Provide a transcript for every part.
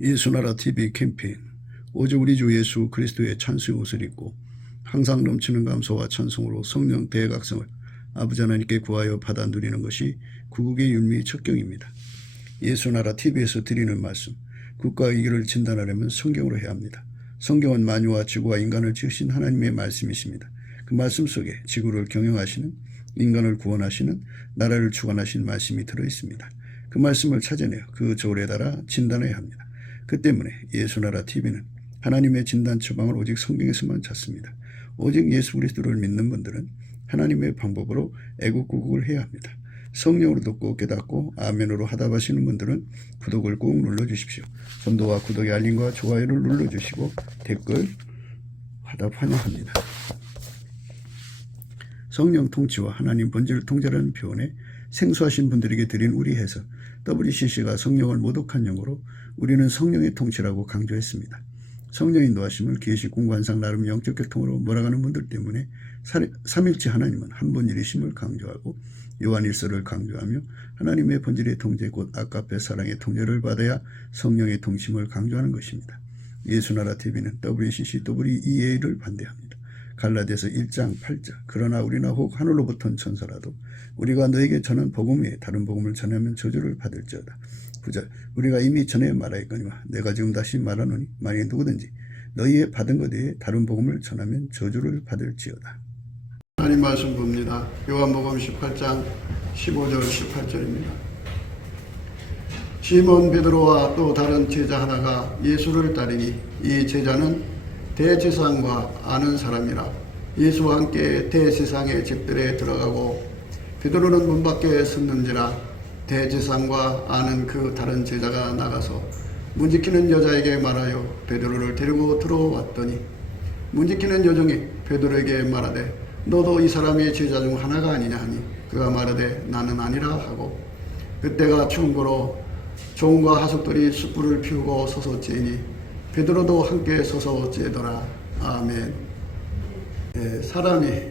예수나라 TV 캠페인 오직 우리 주 예수 그리스도의 찬송의 옷을 입고 항상 넘치는 감사와 찬송으로 성령 대각성을 아버지 하나님께 구하여 받아 누리는 것이 구국의 율미 척경입니다. 예수나라 TV에서 드리는 말씀, 국가의 위기를 진단하려면 성경으로 해야 합니다. 성경은 만유와 지구와 인간을 지으신 하나님의 말씀이십니다. 그 말씀 속에 지구를 경영하시는, 인간을 구원하시는, 나라를 주관하신 말씀이 들어있습니다. 그 말씀을 찾아내어 그 저울에 따라 진단해야 합니다. 그 때문에 예수나라 TV는 하나님의 진단 처방을 오직 성경에서만 찾습니다. 오직 예수 그리스도를 믿는 분들은 하나님의 방법으로 애국구국을 해야 합니다. 성령으로 듣고 깨닫고 아멘으로 하답하시는 분들은 구독을 꼭 눌러주십시오. 전도와 구독의 알림과 좋아요를 눌러주시고 댓글 화답 환영합니다. 성령 통치와 하나님 본질 통제라는 표현에 생소하신 분들에게 드린 우리 해석, WCC가 성령을 모독한 용어로 우리는 성령의 통치라고 강조했습니다. 성령 인도하심을 계시 공관상 나름 영적 교통으로 몰아가는 분들 때문에 삼일체 하나님은 한 분일이심을 강조하고 요한일서를 강조하며 하나님의 본질의 통제 곧 아까페 사랑의 통제를 받아야 성령의 통심을 강조하는 것입니다. 예수나라 TV는 WCC WEA를 반대합니다. 갈라디아서 1장 8절 그러나 우리나 혹 하늘로부터 온 천사라도 우리가 너에게 전한 복음 외에 다른 복음을 전하면 저주를 받을지어다. 9절 우리가 이미 전에 말하였거니와 내가 지금 다시 말하노니 만일 누구든지 너희의 받은 것 외에 다른 복음을 전하면 저주를 받을지어다. 하나님 말씀 봅니다. 요한복음 18장 15절 18절입니다. 시몬 베드로와 또 다른 제자 하나가 예수를 따르니 이 제자는 대제사장과 아는 사람이라 예수와 함께 대제사장의 집들에 들어가고 베드로는 문 밖에 섰는지라 대제사장과 아는 그 다른 제자가 나가서 문지키는 여자에게 말하여 베드로를 데리고 들어왔더니 문지키는 여종이 베드로에게 말하되 너도 이 사람의 제자 중 하나가 아니냐 하니 그가 말하되 나는 아니라 하고 그때가 추운 거로 종과 하숙들이 숯불을 피우고 서서 쬐니 베드로도 함께 서서 쬐더라. 아멘. 사람이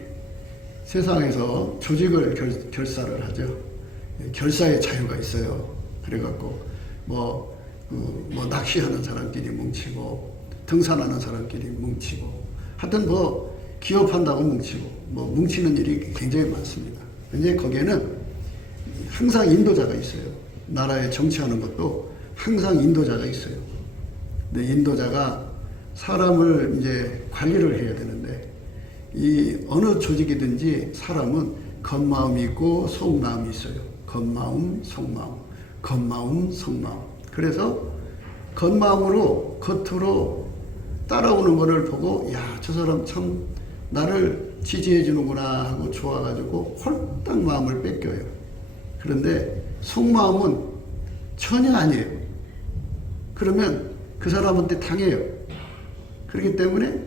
세상에서 조직을 결사를 하죠. 결사의 자유가 있어요. 그래갖고 낚시하는 사람끼리 뭉치고 등산하는 사람끼리 뭉치고 하여튼 기업한다고 뭉치고 뭉치는 일이 굉장히 많습니다. 근데 거기에는 항상 인도자가 있어요. 나라에 정치하는 것도 항상 인도자가 있어요. 근데 인도자가 사람을 이제 관리를 해야 되는데 이 어느 조직이든지 사람은 겉마음이 있고 속마음이 있어요. 겉마음, 속마음, 겉마음, 속마음. 그래서 겉마음으로 겉으로 따라오는 것을 보고 야, 저 사람 참 나를 지지해 주는구나 하고 좋아가지고 홀딱 마음을 뺏겨요. 그런데 속마음은 전혀 아니에요. 그러면 그 사람한테 당해요. 그렇기 때문에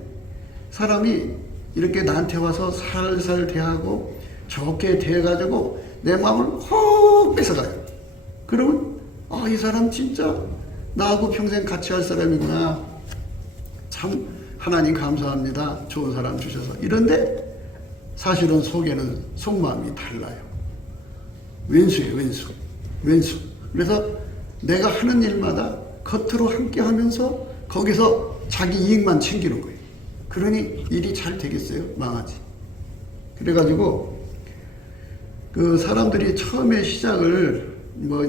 사람이 이렇게 나한테 와서 살살 대하고 좋게 대해가지고 내 마음을 확 뺏어가요. 그러면 이 사람 진짜 나하고 평생 같이 할 사람이구나. 참 하나님 감사합니다. 좋은 사람 주셔서. 이런데 사실은 속에는 속마음이 달라요. 왼수예요. 왼수. 그래서 내가 하는 일마다 겉으로 함께 하면서 거기서 자기 이익만 챙기는 거예요. 그러니 일이 잘 되겠어요? 망하지. 그래가지고 그 사람들이 처음에 시작을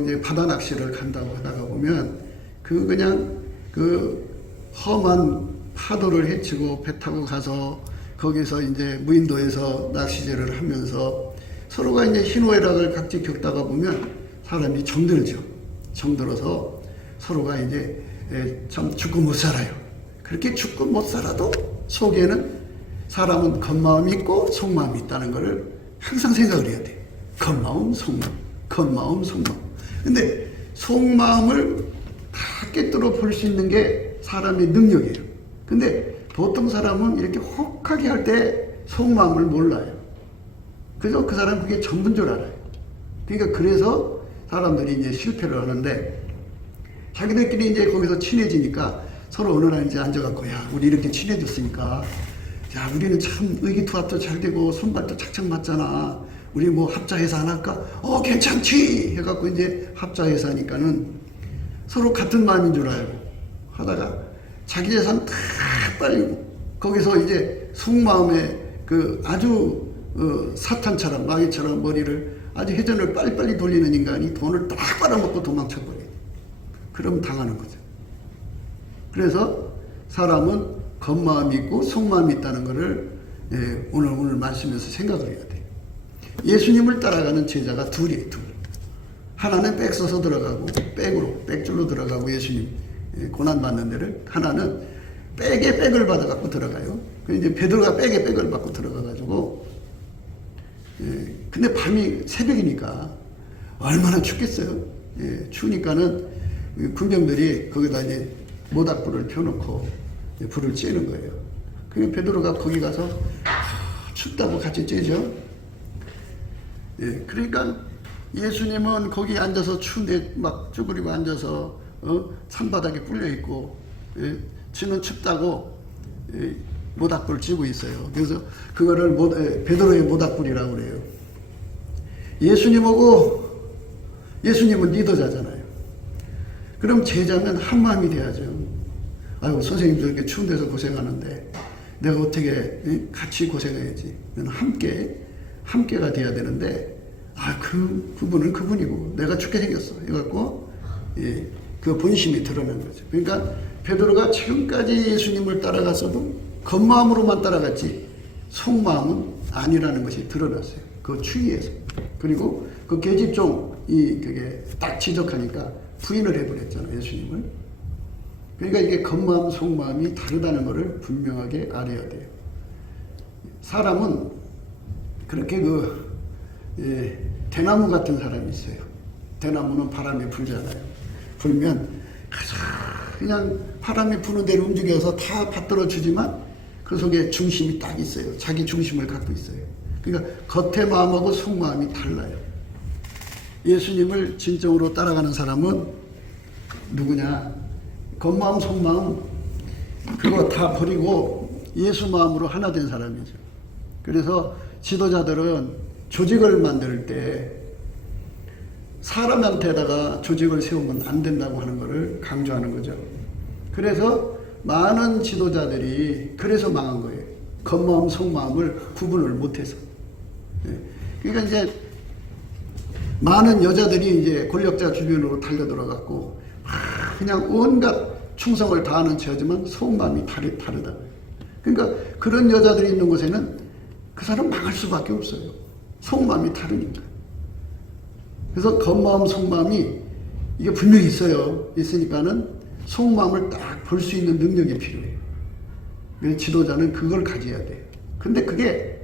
이제 바다 낚시를 간다고 하다가 보면 그냥 험한 파도를 헤치고 배 타고 가서 거기서 이제 무인도에서 낚시질을 하면서 서로가 이제 희노애락을 각지 겪다가 보면 사람이 정들죠. 정들어서 서로가 이제 참 죽고 못 살아요. 그렇게 죽고 못 살아도 속에는 사람은 겉마음이 있고 속마음이 있다는 것을 항상 생각을 해야 돼. 겉마음, 속마음, 겉마음, 속마음. 근데 속마음을 다 꿰뚫어 볼 수 있는 게 사람의 능력이에요. 근데 보통 사람은 이렇게 혹하게 할 때 속마음을 몰라요. 그래서 그 사람은 그게 전부인 줄 알아요. 그러니까 그래서 사람들이 이제 실패를 하는데 자기들끼리 이제 거기서 친해지니까 서로 어느 날 이제 앉아갖고 야, 우리 이렇게 친해졌으니까 야, 우리는 참 의기투합도 잘 되고 손발도 착착 맞잖아. 우리 합자회사 안 할까? 괜찮지! 해갖고 이제 합자회사니까는 서로 같은 마음인 줄 알고 하다가 자기 재산 다 빨리고 거기서 이제 속마음에 그 아주 사탄처럼 마귀처럼 머리를 아주 회전을 빨리빨리 돌리는 인간이 돈을 딱 빨아먹고 도망쳐버려요. 그럼 당하는 거죠. 그래서 사람은 겉마음이 있고 속마음이 있다는 것을 오늘 말씀에서 생각을 해야 돼요. 예수님을 따라가는 제자가 둘이에요. 둘. 하나는 백 써서 들어가고 백줄로 들어가고 예수님 고난받는 데를, 하나는 백에 백을 받아갖고 들어가요. 이제 베드로가 백에 백을 받고 들어가가지고 근데 밤이 새벽이니까 얼마나 춥겠어요. 추우니까는 군병들이 거기다 이제 모닥불을 펴놓고 불을 쬐는 거예요. 그 베드로가 거기 가서 춥다고 같이 쬐죠. 그러니까 예수님은 거기 앉아서 추운데 막 쭈그리고 앉아서 산바닥에 뿔려 있고 지는 춥다고 모닥불 쬐고 있어요. 그래서 그거를 베드로의 모닥불이라고 그래요. 예수님은 리더자잖아요. 그럼 제자면 한 마음이 돼야죠. 아이고 선생님도 이렇게 추운 데서 고생하는데 내가 어떻게 같이 고생해야지. 함께가 돼야 되는데 그분은 그분이고 내가 죽게 생겼어. 이래갖고 그 본심이 드러난 거죠. 그러니까 베드로가 지금까지 예수님을 따라갔어도 겉마음으로만 따라갔지 속마음은 아니라는 것이 드러났어요. 그 추위에서. 그리고 그 계집종이 그게 딱 지적하니까 부인을 해버렸잖아요. 예수님을. 그러니까 이게 겉마음 속마음이 다르다는 것을 분명하게 알아야 돼요. 사람은 그렇게 대나무 같은 사람이 있어요. 대나무는 바람이 불잖아요. 불면 그냥 바람이 부는 대로 움직여서 다 받들어 주지만 그 속에 중심이 딱 있어요. 자기 중심을 갖고 있어요. 그러니까 겉의 마음하고 속마음이 달라요. 예수님을 진정으로 따라가는 사람은 누구냐? 겉마음 속마음 그거 다 버리고 예수 마음으로 하나 된 사람이죠. 그래서 지도자들은 조직을 만들 때 사람한테다가 조직을 세우면 안 된다고 하는 것을 강조하는 거죠. 그래서 많은 지도자들이 그래서 망한 거예요. 겉마음 속마음을 구분을 못해서. 그러니까 이제 많은 여자들이 이제 권력자 주변으로 달려들어갖고 그냥 온갖 충성을 다하는 체하지만 속마음이 다르다고요. 그러니까 그런 여자들이 있는 곳에는 그 사람 망할 수밖에 없어요. 속마음이 다르니까. 그래서 겉마음 속마음이 이게 분명히 있으니까는 속마음을 딱 볼 수 있는 능력이 필요해요. 그래서 지도자는 그걸 가져야 돼요. 근데 그게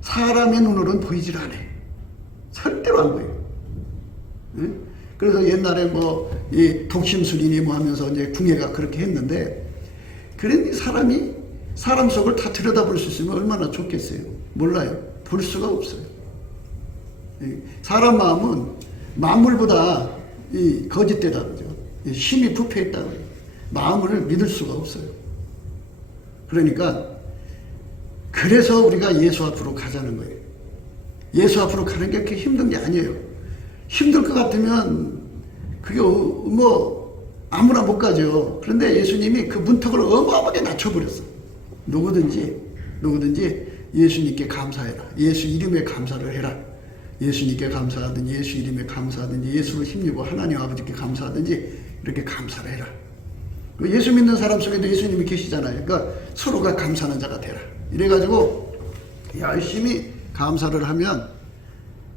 사람의 눈으로는 보이질 않아요. 절대로 안 보여요. 그래서 옛날에 이 독심술이니 하면서 이제 궁예가 그렇게 했는데, 그런 사람 속을 다 들여다볼 수 있으면 얼마나 좋겠어요. 몰라요. 볼 수가 없어요. 사람 마음은 만물보다 거짓되다 그러죠. 힘이 부패했다고 해요. 마음을 믿을 수가 없어요. 그러니까 그래서 우리가 예수 앞으로 가자는 거예요. 예수 앞으로 가는 게 그렇게 힘든 게 아니에요. 힘들 것 같으면 그게 아무나 못 가죠. 그런데 예수님이 그 문턱을 어마어마하게 낮춰버렸어. 누구든지 예수님께 감사해라. 예수 이름에 감사를 해라. 예수님께 감사하든지 예수 이름에 감사하든지 예수를 힘입어 하나님 아버지께 감사하든지 이렇게 감사를 해라. 예수 믿는 사람 속에도 예수님이 계시잖아요. 그러니까 서로가 감사하는 자가 되라. 이래가지고 열심히 감사를 하면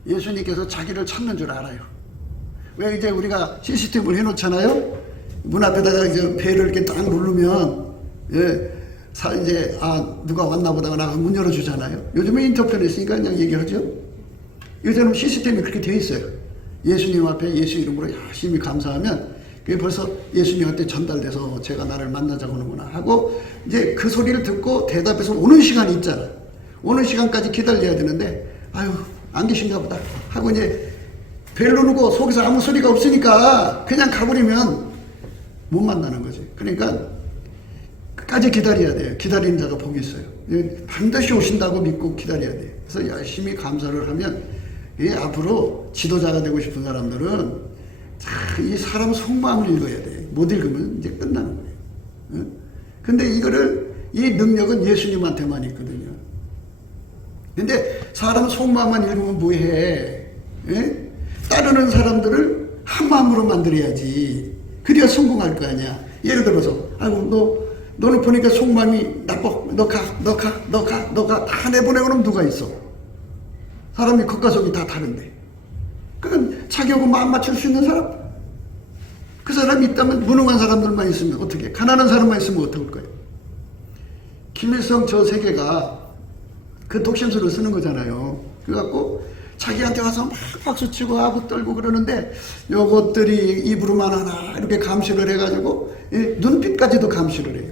예수님께서 자기를 찾는 줄 알아요. 왜 이제 우리가 시스템을 해놓잖아요. 문 앞에다가 이제 배를 이렇게 딱 누르면 이제 누가 왔나 보다 나 문 열어주잖아요. 요즘에 인터폰이 있으니까 그냥 얘기하죠. 요즘은 시스템이 그렇게 되어 있어요. 예수님 앞에 예수 이름으로 열심히 감사하면 그게 벌써 예수님한테 전달돼서 제가 나를 만나자고 하는구나 하고 이제 그 소리를 듣고 대답해서 오는 시간이 있잖아. 오는 시간까지 기다려야 되는데 안 계신가 보다 하고 이제 벨 누르고 속에서 아무 소리가 없으니까 그냥 가버리면 못 만나는 거지. 그러니까 끝까지 기다려야 돼요. 기다리는 자가 복이 있어요. 반드시 오신다고 믿고 기다려야 돼요. 그래서 열심히 감사를 하면 앞으로 지도자가 되고 싶은 사람들은 이 사람 속마음을 읽어야 돼요. 못 읽으면 이제 끝나는 거예요. 근데 이 능력은 예수님한테만 있거든요. 근데 사람 속마음만 읽으면 뭐해? 예? 따르는 사람들을 한 마음으로 만들어야지. 그래야 성공할 거 아니야. 예를 들어서, 아이고, 너는 보니까 속마음이 나빠. 너 가. 다 내보내고 그러면 누가 있어? 사람이 겉과 속이 다 다른데. 그건 자기하고 마음 맞출 수 있는 사람? 그 사람이 있다면 무능한 사람들만 있으면 어떻게? 가난한 사람만 있으면 어떡할 거예요? 김일성 저 세계가 그 독심술을 쓰는 거잖아요. 그래갖고 자기한테 와서 막 박수치고 하고 떨고 그러는데 요것들이 입으로만 하나 이렇게 감시를 해가지고 눈빛까지도 감시를 해요.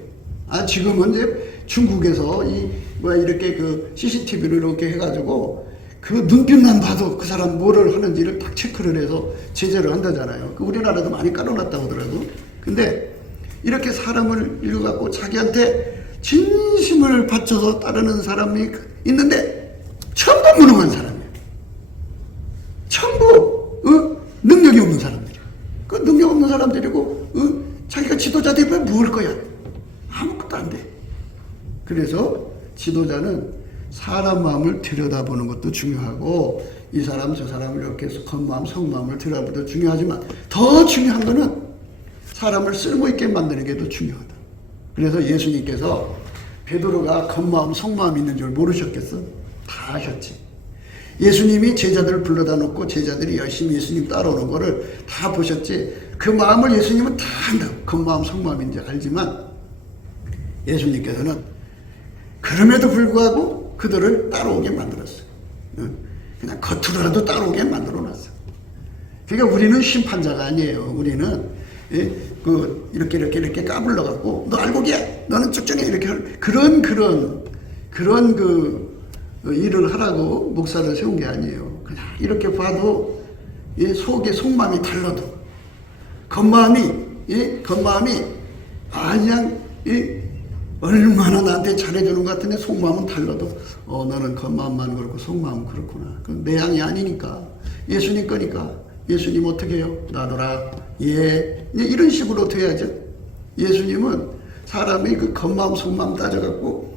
지금은 이제 중국에서 이렇게 그 CCTV를 이렇게 해가지고 그 눈빛만 봐도 그 사람 뭐를 하는지를 딱 체크를 해서 제재를 한다잖아요. 그 우리나라도 많이 깔아놨다고 하더라도. 근데 이렇게 사람을 읽어갖고 자기한테 진심을 바쳐서 따르는 사람이 있는데 전부 무능한 사람이에요. 전부 능력이 없는 사람들이에요. 그 능력 없는 사람들이고 자기가 지도자 되면 뭘 거야? 아무것도 안 돼. 그래서 지도자는 사람 마음을 들여다보는 것도 중요하고 이 사람 저 사람을 이렇게 겉마음 속마음을 들여다보도 중요하지만 더 중요한 거는 사람을 쓸모있게 만드는 게 더 중요하다. 그래서 예수님께서 베드로가 겉마음 속마음 있는 줄 모르셨겠어? 다 아셨지. 예수님이 제자들을 불러다 놓고 제자들이 열심히 예수님 따라오는 거를 다 보셨지. 그 마음을 예수님은 다 안다고. 겉마음 속마음인지 알지만 예수님께서는 그럼에도 불구하고 그들을 따라오게 만들었어요. 그냥 겉으로라도 따라오게 만들어놨어요. 그러니까 우리는 심판자가 아니에요. 우리는 이렇게 까불러갖고 너 알고기야? 너는 쭉쭉해 이렇게 그런 그 일을 하라고 목사를 세운 게 아니에요. 그냥 이렇게 봐도 속마음이 달라도 겉마음이 그냥 얼마나 나한테 잘해주는 것 같은데 속마음은 달라도 너는 겉마음만 그렇고 속마음은 그렇구나. 그건 내 양이 아니니까 예수님 거니까 예수님 어떻게 해요? 놔둬라. 예. 이런 식으로 돼야죠. 예수님은 사람이 그 겉마음 속마음 따져갖고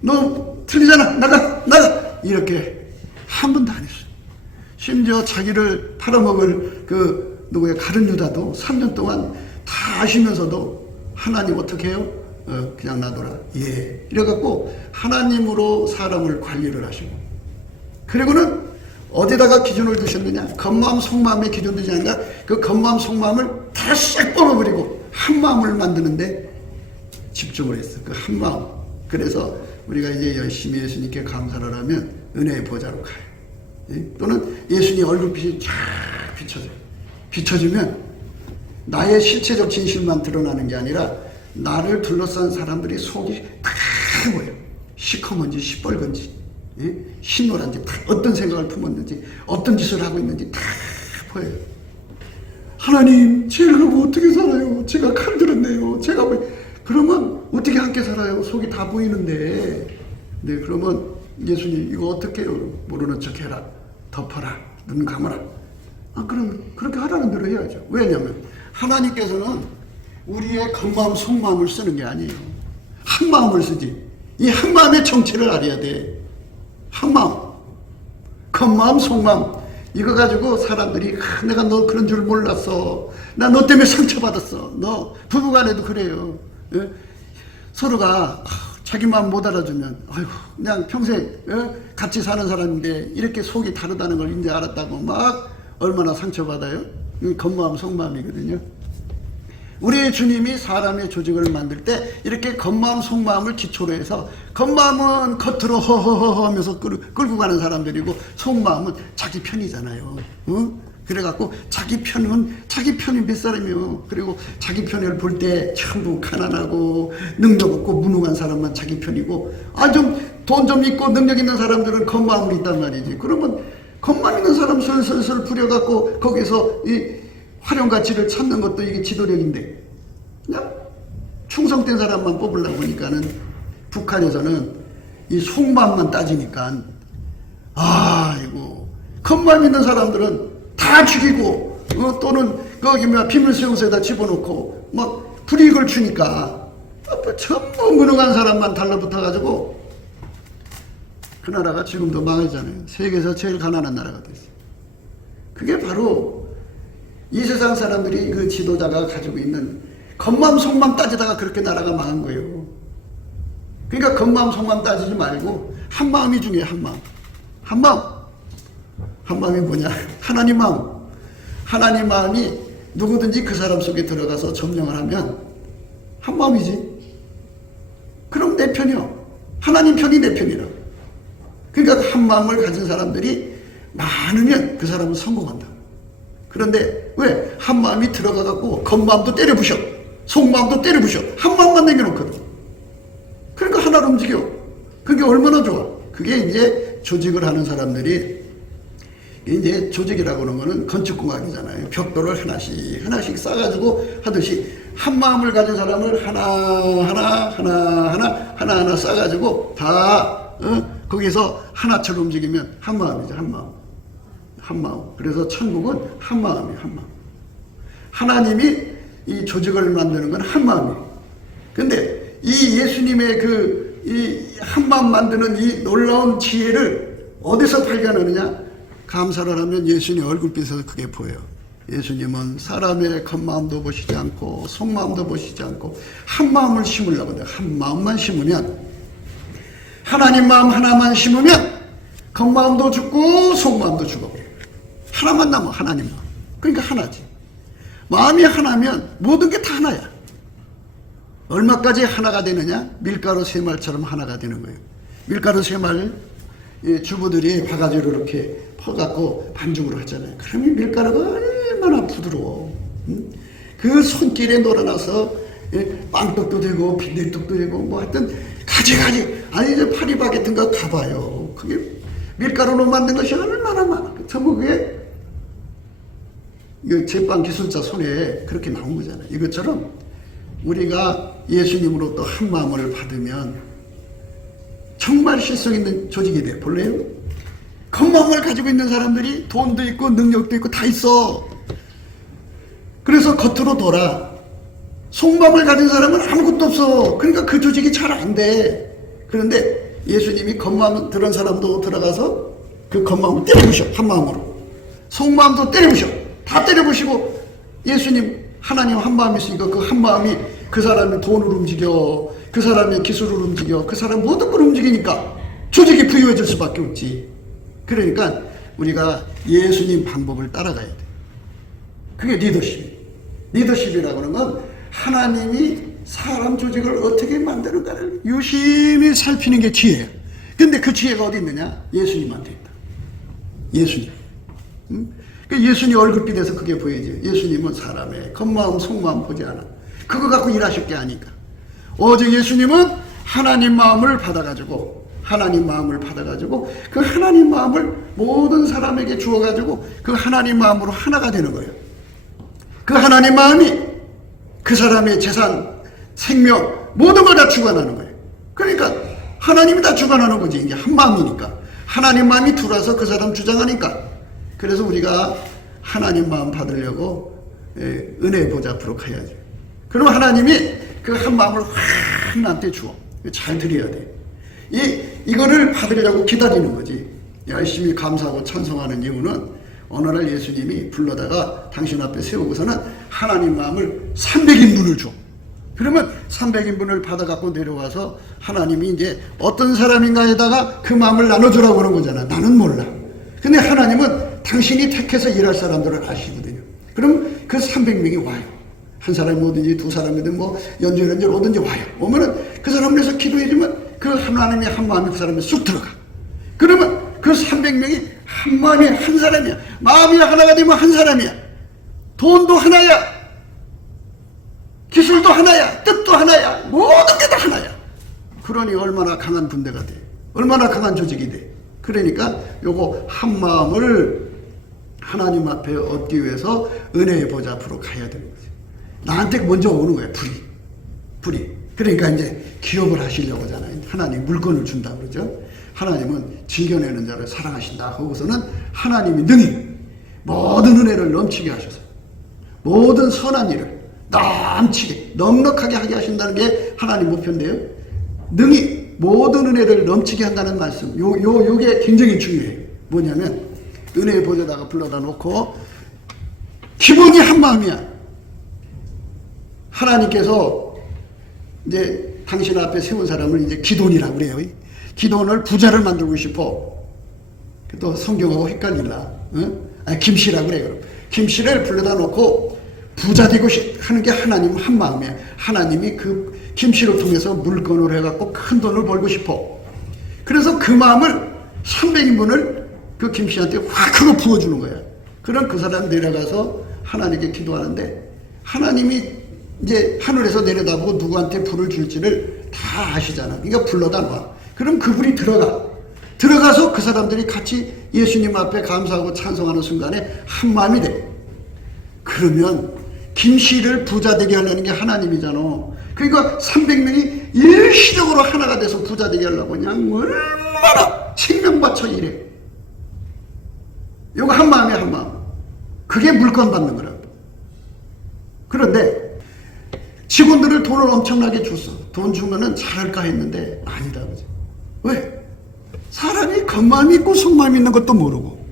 너 틀리잖아. 나가 이렇게 한 번도 안 했어요. 심지어 자기를 팔아먹을 가룟 유다도 3년 동안 다 아시면서도 하나님 어떻게 해요? 그냥 놔둬라. 예. 이래갖고 하나님으로 사람을 관리를 하시고 그리고는 어디다가 기준을 두셨느냐? 겉마음 속마음의 기준 두지 않으니까 그 겉마음 속마음을 다 싹 뽑아버리고 한 마음을 만드는데 집중을 했어. 그 한 마음. 그래서 우리가 이제 열심히 예수님께 감사를 하면 은혜의 보좌로 가요. 예? 또는 예수님 얼굴빛이 쫙 비춰져요. 비춰지면 나의 실체적 진실만 드러나는 게 아니라 나를 둘러싼 사람들이 속이 다 보여. 시커먼지 시뻘건지 신노란지 다 어떤 생각을 품었는지 어떤 짓을 하고 있는지 다 보여요. 하나님 제가 어떻게 살아요? 제가 칼 들었네요. 그러면 어떻게 함께 살아요? 속이 다 보이는데. 네, 그러면 예수님 이거 어떻게 해요? 모르는 척 해라. 덮어라. 눈 감아라. 그럼 그렇게 하라는 대로 해야죠. 왜냐하면 하나님께서는 우리의 겉마음 속마음을 쓰는 게 아니에요. 한 마음을 쓰지. 이 한 마음의 정체를 알아야 돼. 한 마음. 겉마음 속마음. 이거 가지고 사람들이 내가 너 그런 줄 몰랐어. 나 너 때문에 상처받았어. 너 부부간에도 그래요. 예? 서로가 자기 마음 못 알아주면 아이고 그냥 평생 같이 사는 사람인데 이렇게 속이 다르다는 걸 이제 알았다고 막 얼마나 상처받아요. 이게 겉마음 속마음이거든요. 우리 주님이 사람의 조직을 만들 때 이렇게 겉마음 속마음을 기초로 해서 겉마음은 겉으로 허허허 하면서 끌고 가는 사람들이고 속마음은 자기 편이잖아요. 그래갖고 자기 편이 몇 사람이요. 그리고 자기 편을 볼 때 전부 가난하고 능력 없고 무능한 사람만 자기 편이고 돈 좀 있고 능력 있는 사람들은 겉마음이 있단 말이지. 그러면 겉마음 있는 사람 슬슬 부려갖고 거기서 이 활용 가치를 찾는 것도 이게 지도력인데 그냥 충성된 사람만 뽑으려고 보니까는 북한에서는 이 속마음만 따지니까 이거 겉마음 있는 사람들은 다 죽이고 또는 거기 비밀수용소에다 집어넣고 막 불이익을 주니까 전부 무능한 사람만 달라붙어가지고 그 나라가 지금도 망하잖아요. 세계에서 제일 가난한 나라가 됐어요. 그게 바로 이 세상 사람들이 그 지도자가 가지고 있는 겉마음 속마음 따지다가 그렇게 나라가 망한 거예요. 그러니까 겉마음 속마음 따지지 말고 한마음이 중요해요. 한마음. 한마음. 한마음이 뭐냐? 하나님 마음. 하나님 마음이 누구든지 그 사람 속에 들어가서 점령을 하면 한마음이지. 그럼 내 편이요. 하나님 편이 내 편이라. 그러니까 한마음을 가진 사람들이 많으면 그 사람은 성공한다. 그런데 왜? 한마음이 들어가갖고 겉마음도 때려부셔. 속마음도 때려부셔. 한마음만 남겨놓거든. 그러니까 하나로 움직여. 그게 얼마나 좋아. 그게 이제 조직을 하는 사람들이 이제 조직이라고 하는 거는 건축공학이잖아요. 벽돌을 하나씩 쌓아가지고 하듯이 한 마음을 가진 사람을 하나하나 쌓아가지고 다 거기서 하나처럼 움직이면 한 마음이죠. 한 마음. 한 마음. 그래서 천국은 한 마음이에요. 한 마음. 하나님이 이 조직을 만드는 건 한 마음이에요. 근데 이 예수님의 이 한 마음 만드는 이 놀라운 지혜를 어디서 발견하느냐? 감사를 하면 예수님 얼굴빛에서 그게 보여요. 예수님은 사람의 겉마음도 보시지 않고 속마음도 보시지 않고 한 마음을 심으려고 해요. 한 마음만 심으면, 하나님 마음 하나만 심으면 겉마음도 죽고 속마음도 죽어버려요. 하나만 남아. 하나님 마음. 그러니까 하나지. 마음이 하나면 모든 게 다 하나야. 얼마까지 하나가 되느냐? 밀가루 세 말처럼 하나가 되는 거예요. 밀가루 세 말, 주부들이 바가지로 이렇게 퍼갖고 반죽으로 하잖아요. 그러면 밀가루가 얼마나 부드러워. 그 손길에 놀아나서 빵떡도 되고 빈대떡도 되고 뭐 하여튼 가지가지. 아니 이제 파리바게트인가 가봐요. 그게 밀가루로 만든 것이 얼마나 많아. 전부 그게 제빵 기술자 손에 그렇게 나온 거잖아요. 이것처럼 우리가 예수님으로부터 한 마음을 받으면 정말 실속 있는 조직이 돼. 볼래요? 겉마음을 가지고 있는 사람들이 돈도 있고 능력도 있고 다 있어. 그래서 겉으로 돌아. 속마음을 가진 사람은 아무것도 없어. 그러니까 그 조직이 잘 안 돼. 그런데 예수님이 겉마음 들은 사람도 들어가서 그 겉마음을 때려부셔. 한 마음으로. 속마음도 때려부셔. 다 때려부시고 예수님 하나님 한 마음이 있으니까 그 한 마음이 그 사람의 돈을 움직여, 그 사람의 기술을 움직여, 그 사람 모든 걸 움직이니까 조직이 부유해질 수밖에 없지. 그러니까 우리가 예수님 방법을 따라가야 돼. 그게 리더십. 리더십이라고 하는 건 하나님이 사람 조직을 어떻게 만드는가를 유심히 살피는 게 지혜예요. 근데 그 지혜가 어디 있느냐? 예수님한테 있다. 예수님. 그러니까 예수님 얼굴빛에서 그게 보이죠. 예수님은 사람의 겉마음 속마음 보지 않아. 그거 갖고 일하실 게 아니까. 오직 예수님은 하나님 마음을 받아가지고 그 하나님 마음을 모든 사람에게 주어가지고 그 하나님 마음으로 하나가 되는 거예요. 그 하나님 마음이 그 사람의 재산, 생명 모든 걸 다 주관하는 거예요. 그러니까 하나님이 다 주관하는 거지. 이게 한 마음이니까. 하나님 마음이 들어와서 그 사람 주장하니까. 그래서 우리가 하나님 마음 받으려고 은혜의 보좌 앞으로 가야죠. 그럼 하나님이 그 한 마음을 확 나한테 주어. 잘 드려야 돼. 이거를 받으려고 기다리는 거지. 열심히 감사하고 찬송하는 이유는 어느 날 예수님이 불러다가 당신 앞에 세우고서는 하나님 마음을 300인분을 줘. 그러면 300인분을 받아갖고 내려와서 하나님이 이제 어떤 사람인가에다가 그 마음을 나눠주라고 그런 거잖아. 나는 몰라. 근데 하나님은 당신이 택해서 일할 사람들을 아시거든요. 그럼 그 300명이 와요. 한 사람이 오든지 두 사람이든 뭐 연주연주 오든지 와요. 오면은 그 사람을 위해서 기도해주면 그 하나님의 한 마음이 그 사람에 쑥 들어가. 그러면 그 300명이 한 마음이 한 사람이야. 마음이 하나가 되면 한 사람이야. 돈도 하나야. 기술도 하나야. 뜻도 하나야. 모든 게 다 하나야. 그러니 얼마나 강한 군대가 돼. 얼마나 강한 조직이 돼. 그러니까 요거 한 마음을 하나님 앞에 얻기 위해서 은혜의 보좌 앞으로 가야 되는 거지. 나한테 먼저 오는 거야. 불이. 그러니까 이제 기업을 하시려고 하잖아요. 하나님 물건을 준다 그러죠. 하나님은 즐겨내는 자를 사랑하신다. 거기서는 하나님이 능히 모든 은혜를 넘치게 하셔서 모든 선한 일을 넘치게 넉넉하게 하게 하신다는 게 하나님 목표인데요. 능히 모든 은혜를 넘치게 한다는 말씀. 요게 굉장히 중요해요. 뭐냐면 은혜의 보좌다가 불러다 놓고 기본이 한 마음이야. 하나님께서 이제 당신 앞에 세운 사람을 이제 기돈이라고 그래요. 기돈을 부자를 만들고 싶어. 또 성경하고 헷갈리나? 응? 김씨라고 그래요. 김씨를 불러다 놓고 부자 되고 하는 게 하나님 한 마음이에요. 하나님이 그 김씨를 통해서 물건을 해갖고 큰 돈을 벌고 싶어. 그래서 그 마음을 300인분을 그 김씨한테 확 크고 부어주는 거야. 그럼 그 사람 내려가서 하나님께 기도하는데 하나님이 이제 하늘에서 내려다보고 누구한테 불을 줄지를 다 아시잖아. 그러니까 불러다 놔. 그럼 그분이 들어가서 그 사람들이 같이 예수님 앞에 감사하고 찬송하는 순간에 한 마음이 돼. 그러면 김씨를 부자 되게 하려는 게 하나님이잖아. 그러니까 300명이 일시적으로 하나가 돼서 부자 되게 하려고 그냥 얼마나 생명 바쳐 일해. 이거 한 마음이야, 한 마음. 그게 물건 받는 거라고. 그런데 직원들을 돈을 엄청나게 줬어. 돈 주면은 잘할까 했는데 아니다. 그지? 왜? 사람이 겉마음이 있고 속마음이 있는 것도 모르고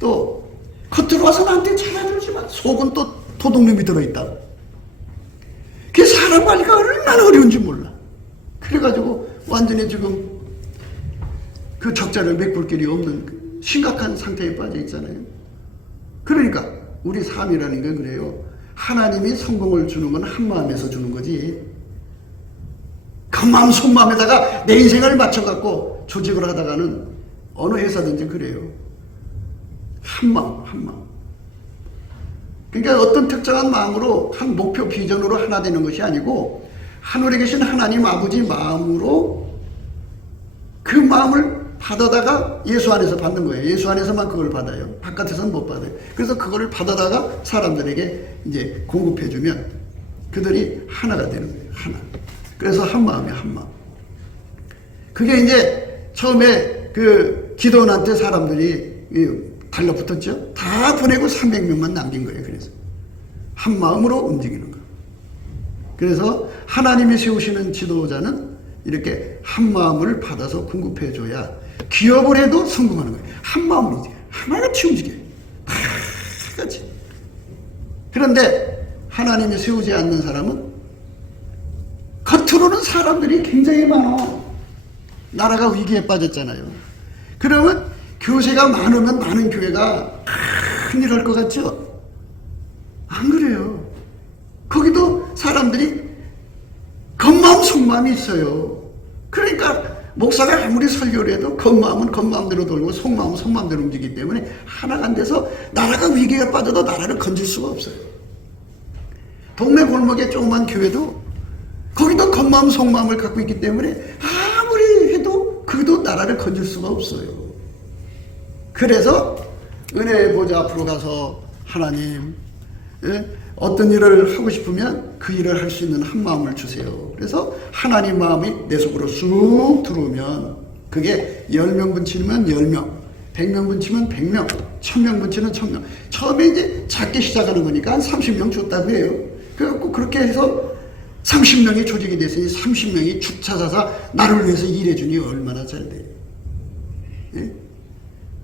또 겉으로 와서 나한테 잘해주지만 속은 또 도둑놈이 들어있다. 그게 사람 관리가 얼마나 어려운지 몰라. 그래가지고 완전히 지금 그 적자를 메꿀 길이 없는 심각한 상태에 빠져 있잖아요. 그러니까 우리 삶이라는 건 그래요. 하나님이 성공을 주는 건 한 마음에서 주는 거지. 겉마음 속마음에다가 내 인생을 맞춰갖고 조직을 하다가는 어느 회사든지 그래요. 한 마음, 한 마음. 그러니까 어떤 특정한 마음으로 한 목표 비전으로 하나 되는 것이 아니고 하늘에 계신 하나님 아버지 마음으로 그 마음을 받아다가 예수 안에서 받는 거예요. 예수 안에서만 그걸 받아요. 바깥에서는 못 받아요. 그래서 그거를 받아다가 사람들에게 이제 공급해주면 그들이 하나가 되는 거예요. 하나. 그래서 한 마음이야, 한 마음. 그게 이제 처음에 그 기도원한테 사람들이 달라붙었죠. 다 보내고 300명만 남긴 거예요. 그래서 한 마음으로 움직이는 거. 그래서 하나님이 세우시는 지도자는 이렇게 한 마음을 받아서 공급해줘야 기업을 해도 성공하는 거예요. 한 마음으로 움직여요. 하나같이 움직여요. 다 같이. 그런데 하나님이 세우지 않는 사람은 겉으로는 사람들이 굉장히 많아. 나라가 위기에 빠졌잖아요. 그러면 교세가 많으면 많은 교회가 큰일 할 것 같죠? 안 그래요. 거기도 사람들이 겉마음 속마음이 있어요. 그러니까 목사가 아무리 설교를 해도 겉마음은 겉마음대로 돌고 속마음은 속마음대로 움직이기 때문에 하나가 안 돼서 나라가 위기에 빠져도 나라를 건질 수가 없어요. 동네 골목에 조그만 교회도 거기도 겉마음 속마음을 갖고 있기 때문에 아무리 해도 그도 나라를 건질 수가 없어요. 그래서 은혜의 보좌 앞으로 가서 하나님 어떤 일을 하고 싶으면 그 일을 할 수 있는 한 마음을 주세요. 그래서 하나님 마음이 내 속으로 쑥 들어오면 그게 10명 분치면 10명, 100명 분치면 100명, 1000명 분치면 1000명. 처음에 이제 작게 시작하는 거니까 한 30명 줬다고 해요. 그래갖고 그렇게 해서 30명이 조직이 됐으니 30명이 주차사사 나를 위해서 일해주니 얼마나 잘 돼요. 예?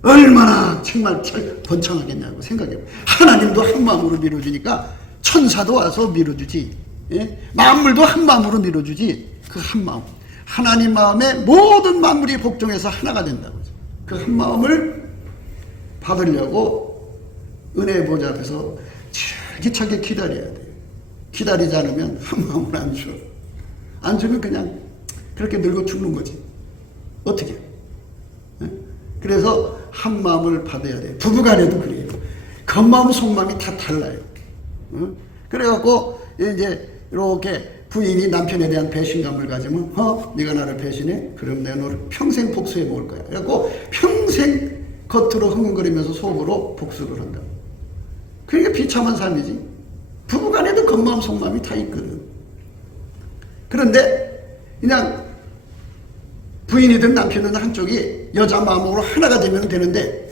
얼마나 정말 번창하겠냐고 생각해요. 하나님도 한 마음으로 밀어주니까 천사도 와서 밀어주지. 예? 만물도 한 마음으로 밀어주지. 그 한 마음. 하나님 마음에 모든 만물이 복종해서 하나가 된다고. 그 한 마음을 받으려고 은혜의 보좌 앞에서 철기차게 기다려야 돼요. 기다리지 않으면 한 마음을 안 줘. 안 주면 그냥 그렇게 늙어 죽는 거지. 어떻게? 예? 그래서 한 마음을 받아야 돼요. 부부간에도 그래요. 겉마음 속마음이 다 달라요. 그래갖고 이제 이렇게 부인이 남편에 대한 배신감을 가지면 네가 나를 배신해? 그럼 내가 너를 평생 복수해 먹을 거야. 그래갖고 평생 겉으로 흥흥거리면서 속으로 복수를 한다. 그러니까 비참한 삶이지. 부부간에도 겉마음 속마음이 다 있거든. 그런데 그냥 부인이든 남편이든 한쪽이 여자 마음으로 하나가 되면 되는데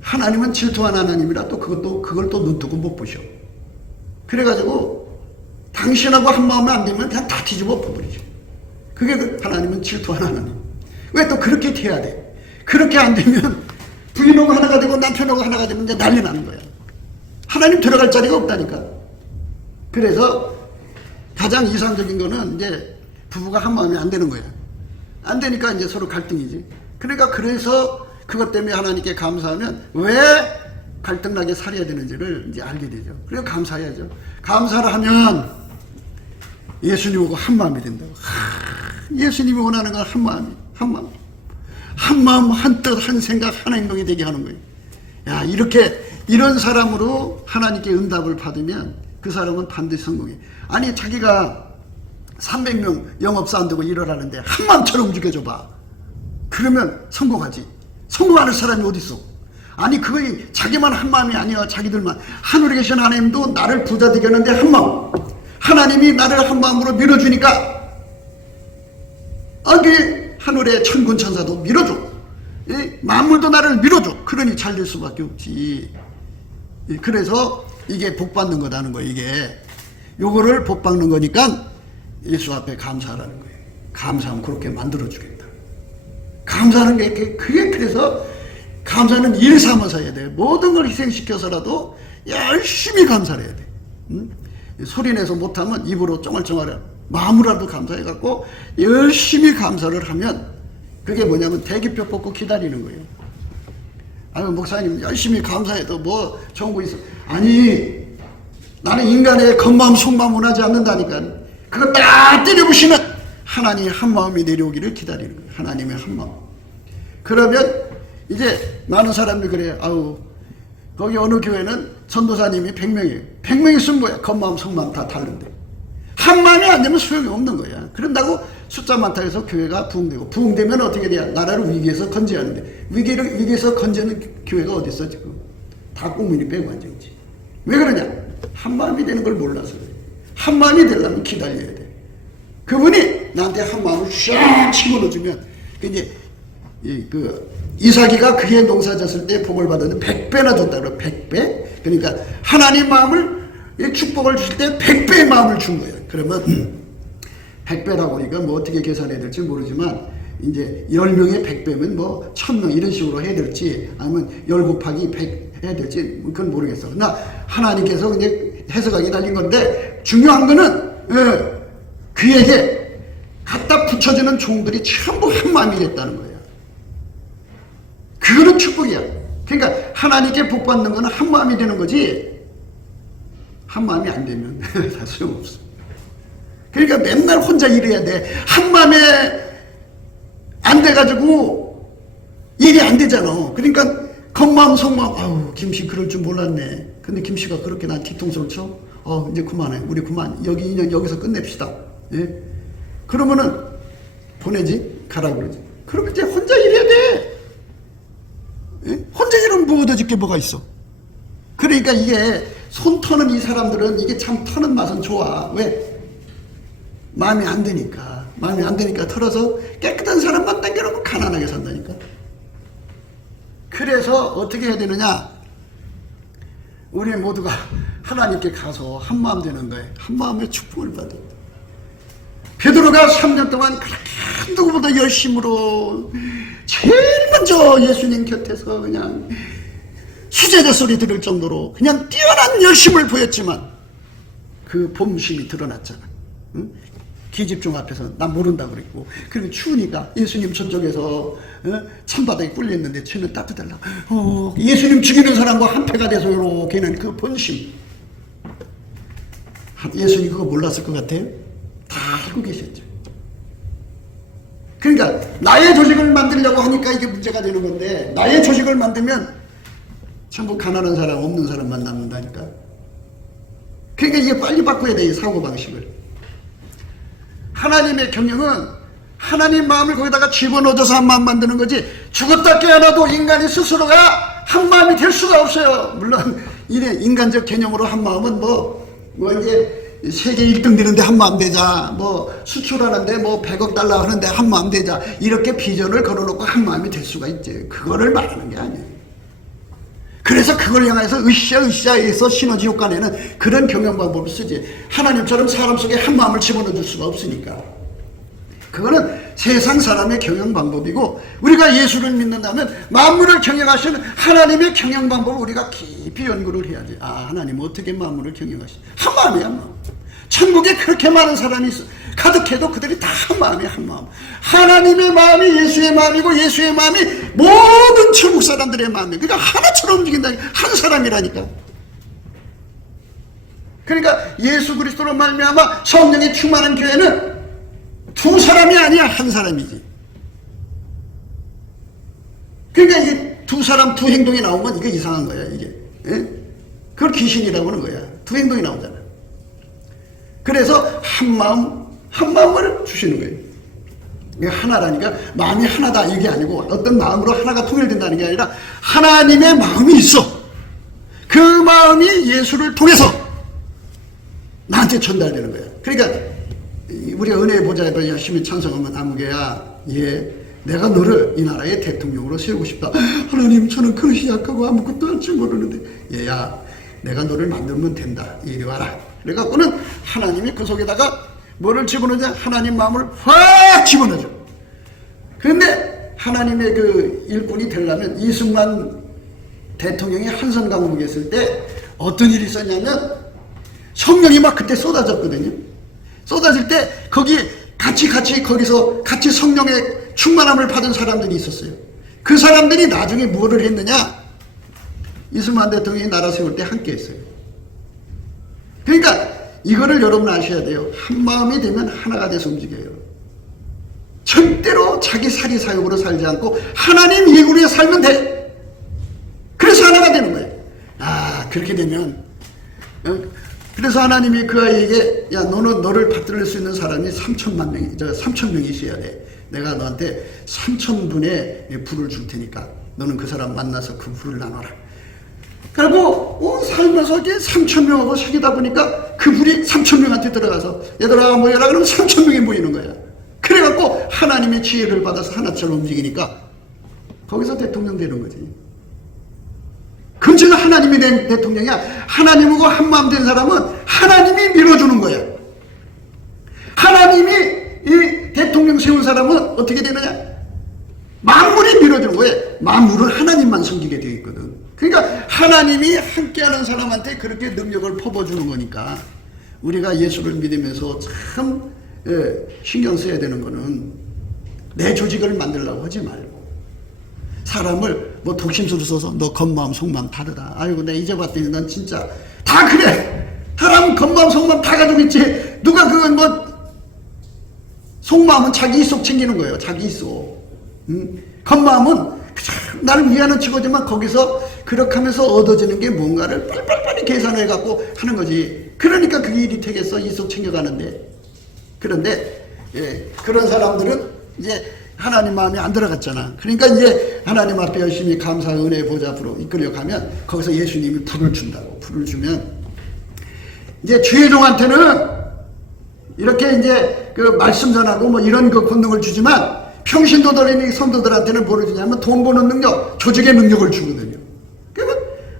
하나님은 질투한 하나님이라 또 그걸 또 눈뜨고 못 보셔. 그래가지고 다 당신하고 한 마음에 안 되면 그냥 다 뒤집어 엎어버리죠. 그게 하나님은 질투하는 하나님. 왜 또 그렇게 돼야 돼? 그렇게 안 되면 부인하고 하나가 되고 남편하고 하나가 되면 이제 난리 나는 거야. 하나님 들어갈 자리가 없다니까. 그래서 가장 이상적인 거는 이제 부부가 한 마음이 안 되는 거야. 안 되니까 이제 서로 갈등이지. 그러니까 그래서 그것 때문에 하나님께 감사하면 왜 갈등나게 살아야 되는지를 이제 알게 되죠. 그래서 감사해야죠. 감사를 하면 예수님하고 한 마음이 된다고. 예수님이 원하는 건 한 마음이, 한 마음. 한 마음, 한 뜻, 한 생각, 한 행동이 되게 하는 거예요. 야, 이런 사람으로 하나님께 응답을 받으면 그 사람은 반드시 성공해. 아니, 자기가 300명 영업사 안 되고 일어나는데 한 마음처럼 움직여줘봐. 그러면 성공하지. 성공하는 사람이 어디 있어? 아니, 그거이 자기만 한 마음이 아니야. 자기들만. 하늘에 계신 하나님도 나를 부자 되게 하는데 한 마음. 하나님이 나를 한 마음으로 밀어주니까 하늘의 천군 천사도 밀어줘. 만물도 나를 밀어줘. 그러니 잘 될 수밖에 없지. 그래서 이게 복 받는 거다는 거예요. 이게 요거를 복 받는 거니까 예수 앞에 감사하라는 거예요. 감사하면 그렇게 만들어 주겠다. 감사하는 게 그게 그래서 감사는 일 삼아서 해야 돼. 모든 걸 희생시켜서라도 열심히 감사를 해야 돼. 소리내서 못하면 입으로 쫑알쫑알 마음으로라도 감사해갖고 열심히 감사를 하면 그게 뭐냐면 대기표 뽑고 기다리는 거예요. 아니, 목사님 열심히 감사해도 뭐 좋은 거 있어. 아니, 나는 인간의 겉마음 속마음 원하지 않는다니까. 그거 딱 때려부시는 하나님의 한 마음이 내려오기를 기다리는 거예요. 하나님의 한 마음. 그러면 이제 많은 사람들이 그래요. 아우, 거기 어느 교회는 전도사님이 100명이에요. 100명이 쓴 거야. 겉마음 속마음 다 다른데. 한 마음이 안 되면 소용이 없는 거야. 그런다고 숫자 많다 해서 교회가 부흥되고, 부흥되면 어떻게 돼야? 나라를 위기에서 건져야 하는데, 위기에서 건지는 교회가 어디 있어 지금? 다 국민이 빼고 앉아있지. 왜 그러냐? 한 마음이 되는 걸 몰라서 그래. 한 마음이 되려면 기다려야 돼. 그분이 나한테 한 마음을 샥 집어넣어주면, 이제 이삭이가 그의 농사 졌을 때 복을 받았는데 100배나 줬다 그래. 100배? 그러니까 하나님 마음을 축복을 주실 때 100배의 마음을 준 거예요. 그러면 100배라고 하니까 뭐 어떻게 계산해야 될지 모르지만 이제 10명에 100배면 뭐 1000명 이런 식으로 해야 될지 아니면 10 곱하기 100 해야 될지 그건 모르겠어. 그러나 하나님께서 그냥 해석하기 달린 건데 중요한 거는 그에게 갖다 붙여주는 종들이 전부 한 마음이 됐다는 거예요. 그거는 축복이야. 그러니까 하나님께 복 받는 거는 한 마음이 되는 거지 한 마음이 안 되면 다 소용없어. 그러니까 맨날 혼자 일해야 돼. 한 마음에 안 돼가지고 일이 안 되잖아. 그러니까 겉마음 속마음 아우 김씨 그럴 줄 몰랐네. 근데 김씨가 그렇게 난 뒤통수를 쳐? 이제 그만해. 우리 그만. 여기 인연 여기서 끝냅시다. 예? 그러면은 보내지? 가라고 그러지. 그렇게 이제 혼자 일해야 돼. 예? 혼자 일하면 뭐 얻어질 게 뭐가 있어. 그러니까 이게 손 터는 이 사람들은 이게 참 터는 맛은 좋아. 왜? 마음이 안 되니까. 마음이 안 되니까 털어서 깨끗한 사람만 당겨놓고 가난하게 산다니까. 그래서 어떻게 해야 되느냐? 우리 모두가 하나님께 가서 한 마음 되는 거예요. 한 마음의 축복을 받아. 베드로가 3년 동안 그렇게 누구보다 열심으로 제일 먼저 예수님 곁에서 그냥 수제자 소리 들을 정도로 그냥 뛰어난 열심을 보였지만 그 본심이 드러났잖아. 응? 기집종 앞에서 난 모른다 그랬고 그리고 추우니까 예수님 저쪽에서 찬바닥에 꿀렸는데 쟤는 따뜻하려 예수님 죽이는 사람과 한패가 돼서 이렇게는 그 본심 예수님 그거 몰랐을 것 같아요? 다 알고 계셨죠. 그러니까 나의 조직을 만들려고 하니까 이게 문제가 되는 건데 나의 조직을 만들면 전부 가난한 사람 없는 사람만 남는다니까. 그러니까 이게 빨리 바꿔야 돼. 이 사고방식을. 하나님의 경영은 하나님 마음을 거기다가 집어넣어서 한 마음 만드는 거지 죽었다 깨어나도 인간이 스스로가 한 마음이 될 수가 없어요. 물론 이래 인간적 개념으로 한 마음은 뭐 이제 세계 1등 되는데 한 마음 되자 뭐 수출하는데 뭐 100억 달러 하는데 한 마음 되자 이렇게 비전을 걸어놓고 한 마음이 될 수가 있지. 그거를 말하는 게 아니에요. 그래서 그걸 향해서 으쌰으쌰해서 시너지 효과 내는 그런 경영 방법을 쓰지. 하나님처럼 사람 속에 한 마음을 집어넣을 수가 없으니까. 그거는 세상 사람의 경영 방법이고, 우리가 예수를 믿는다면 만물을 경영하시는 하나님의 경영 방법을 우리가 깊이 연구를 해야지. 아, 하나님 어떻게 만물을 경영하시지? 한 마음이야, 한 마음. 천국에 그렇게 많은 사람이 있어. 가득해도 그들이 다 한 마음이야, 한 마음. 하나님의 마음이 예수의 마음이고, 예수의 마음이 모든 천국 사람들의 마음이야. 그러니까 하나처럼 움직인다니까. 한 사람이라니까. 그러니까 예수 그리스도로 말미암아 성령이 충만한 교회는 두 사람이 아니야, 한 사람이지. 그러니까 이게 두 사람 두 행동이 나오면 이게 이상한 거야, 이게. 예? 그걸 귀신이라고 하는 거야. 두 행동이 나오잖아. 그래서 한 마음을 주시는 거예요. 이게 하나라니까, 마음이 하나다 이게 아니고 어떤 마음으로 하나가 통일된다는 게 아니라 하나님의 마음이 있어. 그 마음이 예수를 통해서 나한테 전달되는 거야. 그러니까 우리가 은혜의 보좌에도 열심히 찬송하면 아무개야, 예, 내가 너를 이 나라의 대통령으로 세우고 싶다. 하나님, 저는 그릇이 약하고 아무것도 할 줄 모르는데, 얘야, 내가 너를 만들면 된다. 이리 와라. 그래갖고는 하나님이 그 속에다가 뭐를 집어넣자? 하나님 마음을 확 집어넣어줘. 그런데 하나님의 그 일꾼이 되려면 이승만 대통령이 한선 강국에 있을 때 어떤 일이 있었냐면 성령이 막 그때 쏟아졌거든요. 쏟아질 때 거기 거기서 같이 성령의 충만함을 받은 사람들이 있었어요. 그 사람들이 나중에 뭐를 했느냐? 이승만 대통령이 나라 세울 때 함께 했어요. 그러니까 이거를 여러분 아셔야 돼요. 한 마음이 되면 하나가 돼서 움직여요. 절대로 자기 사리 사욕으로 살지 않고 하나님 이후에 살면 돼. 그래서 하나가 되는 거예요. 아, 그렇게 되면 그래서 하나님이 그 아이에게, 야, 너는 너를 받들을 수 있는 사람이 3,000명이 있어야 돼. 내가 너한테 3,000분의 불을 줄 테니까 너는 그 사람 만나서 그 불을 나눠라. 그리고 살면서 이게 3,000명하고 사귀다 보니까 그 불이 3,000명한테 들어가서 얘들아 모여라 그러면 3,000명이 모이는 거야. 그래갖고 하나님의 지혜를 받아서 하나처럼 움직이니까 거기서 대통령 되는 거지. 그럼 제가 하나님이 된 대통령이야. 하나님하고 한마음 된 사람은 하나님이 밀어주는 거야. 하나님이 이 대통령 세운 사람은 어떻게 되느냐? 만물이 밀어주는 거예요. 만물은 하나님만 섬기게 되어 있거든. 그러니까 하나님이 함께하는 사람한테 그렇게 능력을 퍼부어주는 거니까 우리가 예수를 믿으면서 참 신경 써야 되는 거는 내 조직을 만들려고 하지 말고 사람을 뭐 독심술을 써서 너 겉마음 속마음 다르다. 아이고 내가 이제 봤더니 난 진짜 다 그래. 사람 겉마음 속마음 다 가지고 있지. 누가 그건 뭐 속마음은 자기 이속 챙기는 거예요. 자기 이속. 겉마음은 나를 위하는 척이지만 거기서 그렇게 하면서 얻어지는 게 뭔가를 빨리 계산해 갖고 하는 거지. 그러니까 그 일이 되겠어. 이속 챙겨가는데. 그런데 그런 사람들은 이제 하나님 마음이 안 들어갔잖아. 그러니까 이제 하나님 앞에 열심히 감사 은혜 보좌 앞으로 이끌려가면 거기서 예수님이 불을 준다고. 불을 주면 이제 주의종한테는 이렇게 이제 그 말씀 전하고 뭐 이런 그 권능을 주지만 평신도들이니 성도들한테는 뭐를 주냐면 돈 버는 능력, 조직의 능력을 주거든요. 그러면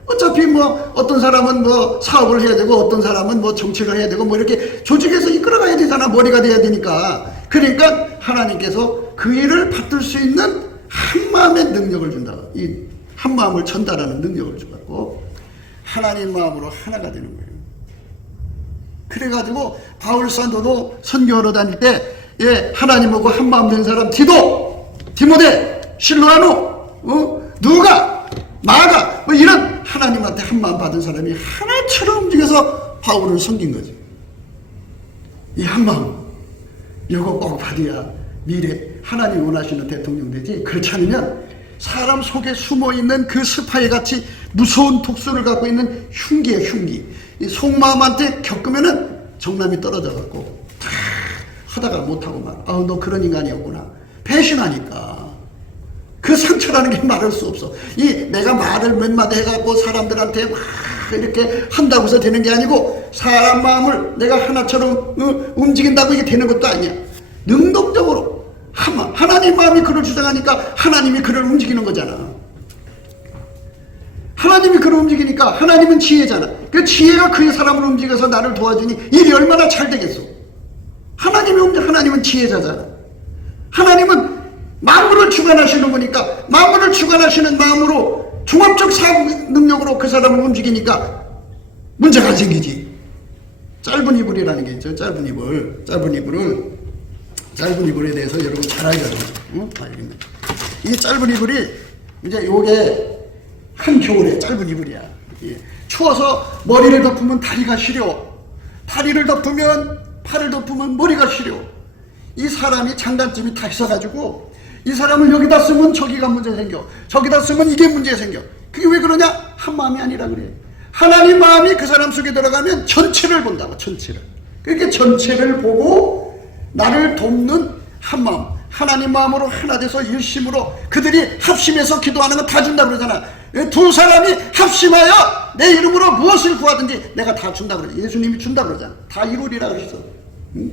어차피 뭐 어떤 사람은 뭐 사업을 해야 되고 어떤 사람은 뭐 정책을 해야 되고 뭐 이렇게 조직해서 이끌어가야 되잖아. 머리가 돼야 되니까. 그러니까 하나님께서 그 일을 받들 수 있는 한마음의 능력을 준다. 이 한마음을 전달하는 능력을 주고 하나님 마음으로 하나가 되는 거예요. 그래가지고 바울 사도도 선교하러 다닐 때 하나님하고 한마음 된 사람 디모데, 실로아노, 누가, 마가 뭐 이런 하나님한테 한마음 받은 사람이 하나처럼 움직여서 바울을 섬긴 거지. 이 한마음 이거 꼭 받아야 미래 하나님 원하시는 대통령 되지. 그렇지 않으면 사람 속에 숨어있는 그 스파이 같이 무서운 독소를 갖고 있는 흉기야, 흉기. 이 속마음한테 겪으면은 정남이 떨어져갖고 하다가 못하고 말. 너 그런 인간이었구나. 배신하니까. 그 상처라는 게 말할 수 없어. 내가 말을 몇 마디 해갖고 사람들한테 막 이렇게 한다고 해서 되는 게 아니고 사람 마음을 내가 하나처럼 움직인다고 이게 되는 것도 아니야. 능동적으로 하나님 마음이 그를 주장하니까 하나님이 그를 움직이는 거잖아. 하나님이 그를 움직이니까 하나님은 지혜잖아. 그 지혜가 그의 사람을 움직여서 나를 도와주니 일이 얼마나 잘 되겠어. 하나님은 지혜자잖아. 하나님은 만물을 주관하시는 거니까 만물을 주관하시는 마음으로 종합적 사고 능력으로 그 사람을 움직이니까 문제가 안 생기지. 짧은 이불이라는 게 있죠. 짧은 이불에 대해서 여러분 잘 알거든요. 응? 이 짧은 이불이 이제 요게 한겨울에 짧은 이불이야. 예. 추워서 머리를 덮으면 다리가 시려. 다리를 덮으면 팔을 덮으면 머리가 시려. 이 사람이 장단점이 다 있어가지고 이 사람을 여기다 쓰면 저기가 문제 생겨. 저기다 쓰면 이게 문제 생겨. 그게 왜 그러냐? 한 마음이 아니라 그래. 하나님 마음이 그 사람 속에 들어가면 전체를 본다고. 전체를. 그렇게 전체를 보고 나를 돕는 한 마음. 하나님 마음으로 하나 돼서 일심으로 그들이 합심해서 기도하는 건 다 준다 그러잖아. 두 사람이 합심하여 내 이름으로 무엇을 구하든지 내가 다 준다 그러잖아. 예수님이 준다 그러잖아. 다 이루리라 그랬어. 응?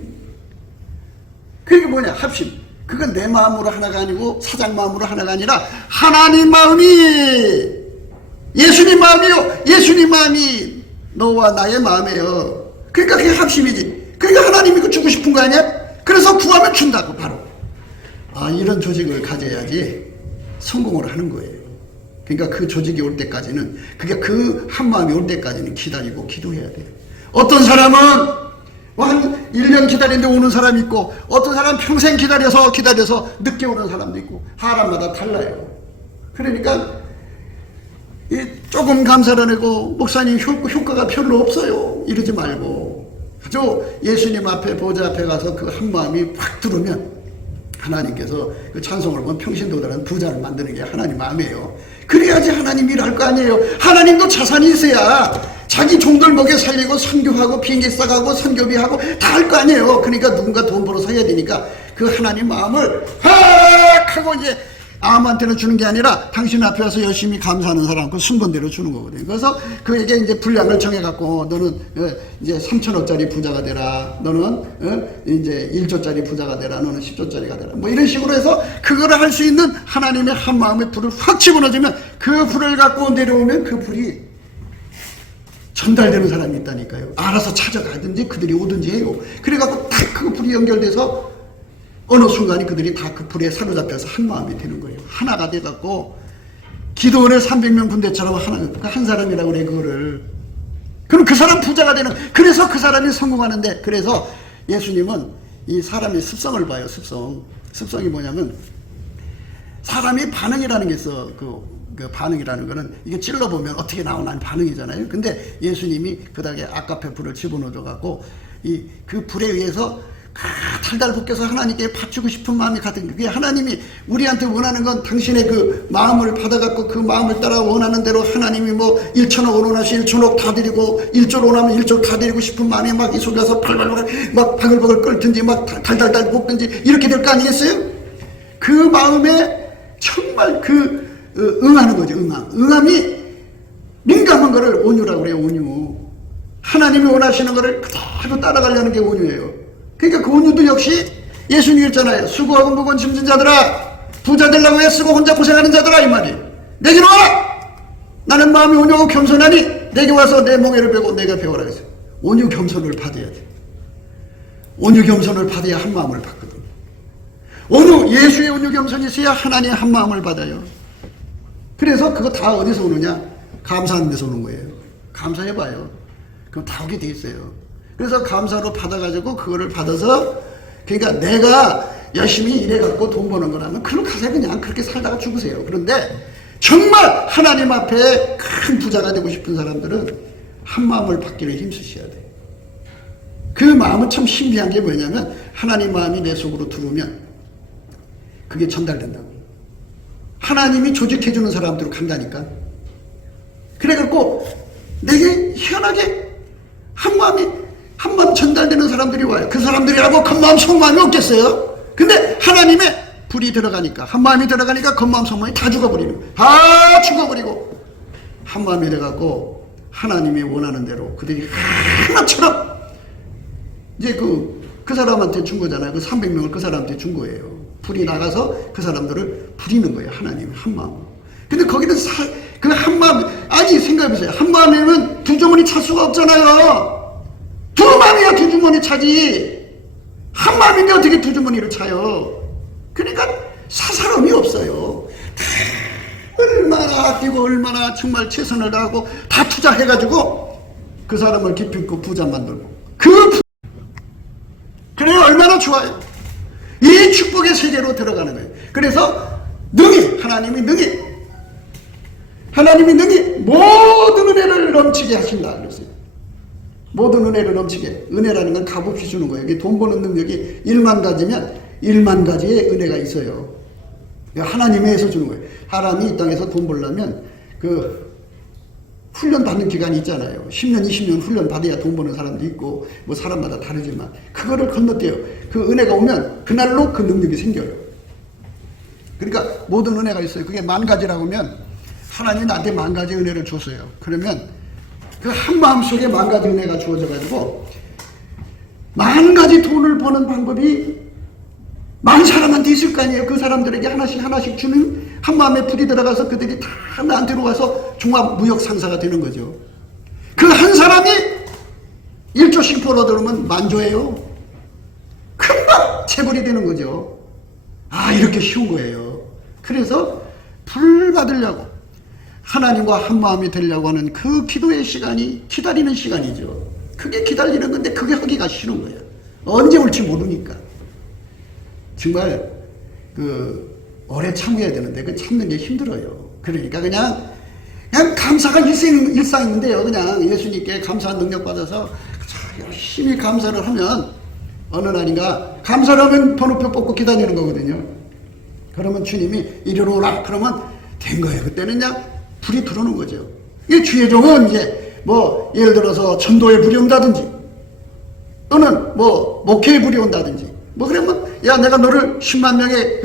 그게 뭐냐? 합심. 그건 내 마음으로 하나가 아니고 사장 마음으로 하나가 아니라 하나님 마음이 예수님 마음이요. 예수님 마음이 너와 나의 마음이에요. 그러니까 그게 합심이지. 그러니까 하나님이 그 주고 싶은 거 아니야? 그래서 구하면 준다고 바로. 이런 조직을 가져야지 성공을 하는 거예요. 그러니까 그 조직이 올 때까지는 그게 그 한마음이 올 때까지는 기다리고 기도해야 돼요. 어떤 사람은 한 1년 기다리는데 오는 사람이 있고 어떤 사람은 평생 기다려서 늦게 오는 사람도 있고 사람마다 달라요. 그러니까 조금 감사를 하고 목사님 효과가 별로 없어요 이러지 말고 아주 예수님 앞에 보좌 앞에 가서 그 한마음이 확 들으면 하나님께서 그 찬송을 보면 평신도들은 부자를 만드는 게 하나님 마음이에요. 그래야지 하나님 일할 거 아니에요. 하나님도 자산이 있어야 자기 종들 먹여 살리고 선교하고 비행기 싸가고 선교비하고 다 할 거 아니에요. 그러니까 누군가 돈 벌어서 해야 되니까 그 하나님 마음을 확 하고 이제 아무한테는 주는 게 아니라 당신 앞에 와서 열심히 감사하는 사람 그 순번대로 주는 거거든요. 그래서 그에게 이제 분량을 정해갖고 너는 이제 3천억짜리 부자가 되라. 너는 이제 1조짜리 부자가 되라. 너는 10조짜리가 되라. 뭐 이런 식으로 해서 그거를 할 수 있는 하나님의 한 마음의 불을 확 집어넣어주면 그 불을 갖고 내려오면 그 불이 전달되는 사람이 있다니까요. 알아서 찾아가든지 그들이 오든지 해요. 그래갖고 딱 그 불이 연결돼서 어느 순간에 그들이 다 그 불에 사로잡혀서 한 마음이 되는 거예요. 하나가 돼갖고 기도원의 300명 군대처럼 한 사람이라고 그래 그거를. 그럼 그 사람 부자가 되는. 그래서 그 사람이 성공하는데 그래서 예수님은 이 사람의 습성을 봐요. 습성이 뭐냐면 사람이 반응이라는 게 있어. 그 반응이라는 거는 이게 찔러보면 어떻게 나오나 반응이잖아요. 근데 예수님이 그 닭에 아까페 불을 집어넣어줘갖고 그 불에 의해서 달달 볶여서 하나님께 바치고 싶은 마음이 같은 그게 하나님이 우리한테 원하는 건 당신의 그 마음을 받아갖고 그 마음을 따라 원하는 대로 하나님이 뭐 1천억 원하시 1천억 다 드리고 1조를 원하면 1조 다 드리고 싶은 마음이 막 이 속에서 발발발 막 바글바글 끓든지 막 달달달 볶든지 이렇게 될 거 아니겠어요? 그 마음에 정말 응하는 거죠. 응함이 민감한 거를 온유라고 그래요. 온유. 하나님이 원하시는 거를 그대로 따라가려는 게 온유예요. 그러니까 그 온유도 역시 예수님이 했잖아요. 수고하고 무거운 짐진 자들아 부자 되려고 애쓰고 혼자 고생하는 자들아 이 말이 내게로 와. 나는 마음이 온유하고 겸손하니 내게 와서 내 멍에를 베고 내가 배워라 했어요. 온유 겸손을 받아야 돼. 온유 겸손을 받아야 한 마음을 받거든. 예수의 온유 겸손이 있어야 하나님의 한 마음을 받아요. 그래서 그거 다 어디서 오느냐? 감사하는 데서 오는 거예요. 감사해봐요. 그럼 다 오게 돼 있어요. 그래서 감사로 받아가지고 그거를 받아서 그러니까 내가 열심히 일해갖고 돈 버는 거라면 그럼 가서 그냥 그렇게 살다가 죽으세요. 그런데 정말 하나님 앞에 큰 부자가 되고 싶은 사람들은 한 마음을 받기를 힘쓰셔야 돼요. 그 마음은 참 신비한 게 뭐냐면 하나님 마음이 내 속으로 들어오면 그게 전달된다고. 하나님이 조직해주는 사람들로 간다니까. 그래갖고 내게 희한하게 한 마음 전달되는 사람들이 와요. 그 사람들이라고 겉마음 속마음이 없겠어요? 근데 하나님의 불이 들어가니까 한 마음이 들어가니까 겉마음 속마음이 다 죽어버리는 거예요. 다 죽어버리고 한 마음이 돼갖고 하나님이 원하는 대로 그들이 하나처럼 이제 그 사람한테 준 거잖아요. 그 300명을 그 사람한테 준 거예요. 불이 나가서 그 사람들을 부리는 거예요. 하나님의 한 마음. 근데 거기는 그 한 마음 아니 아니 생각해보세요. 한 마음이면 두 주머니 찰 수가 없잖아요. 두 마음이야 두 주머니 차지. 한 마음인데 어떻게 두 주머니를 차요? 그러니까 사사름이 없어요. 얼마나 아끼고 얼마나 정말 최선을 다하고 다 투자해가지고 그 사람을 기필코 부자 만들고 그래 얼마나 좋아요. 이 축복의 세계로 들어가는 거예요. 그래서 하나님이 모든 은혜를 넘치게 하신다 그랬어요. 모든 은혜를 넘치게. 은혜라는 건 값없이 주는 거예요. 이게 돈 버는 능력이 1만 가지면 1만 가지의 은혜가 있어요. 하나님이 해서 주는 거예요. 사람이 이 땅에서 돈 벌려면 그 훈련 받는 기간이 있잖아요. 10년, 20년 훈련 받아야 돈 버는 사람도 있고 뭐 사람마다 다르지만 그거를 건너뛰어요. 그 은혜가 오면 그날로 그 능력이 생겨요. 그러니까 모든 은혜가 있어요. 그게 만 가지라고 하면 하나님이 나한테 만 가지 은혜를 줬어요. 그러면 그 한 마음 속에 만 가지 은혜가 주어져 가지고 만 가지 돈을 버는 방법이 만 사람한테 있을 거 아니에요. 그 사람들에게 하나씩 주는 한 마음에 불이 들어가서 그들이 다 나한테로 가서 종합무역상사가 되는 거죠. 그 한 사람이 1조씩 벌어들으면 만조예요. 금방 재벌이 되는 거죠. 아 이렇게 쉬운 거예요. 그래서 불 받으려고 하나님과 한 마음이 되려고 하는 그 기도의 시간이 기다리는 시간이죠. 그게 기다리는 건데 그게 하기가 싫은 거예요. 언제 올지 모르니까. 정말 오래 참아야 되는데 그 참는 게 힘들어요. 그러니까 그냥 감사가 일상인데요. 그냥 예수님께 감사한 능력 받아서 열심히 감사를 하면 어느 날인가 감사를 하면 번호표 뽑고 기다리는 거거든요. 그러면 주님이 이리로 오라 그러면 된 거예요. 그때는 그냥 불이 들어오는 거죠. 이 주의 종은 이제 뭐 예를 들어서 전도에 불이 온다든지 또는 뭐 목회에 불이 온다든지 뭐 그러면 야 내가 너를 10만 명의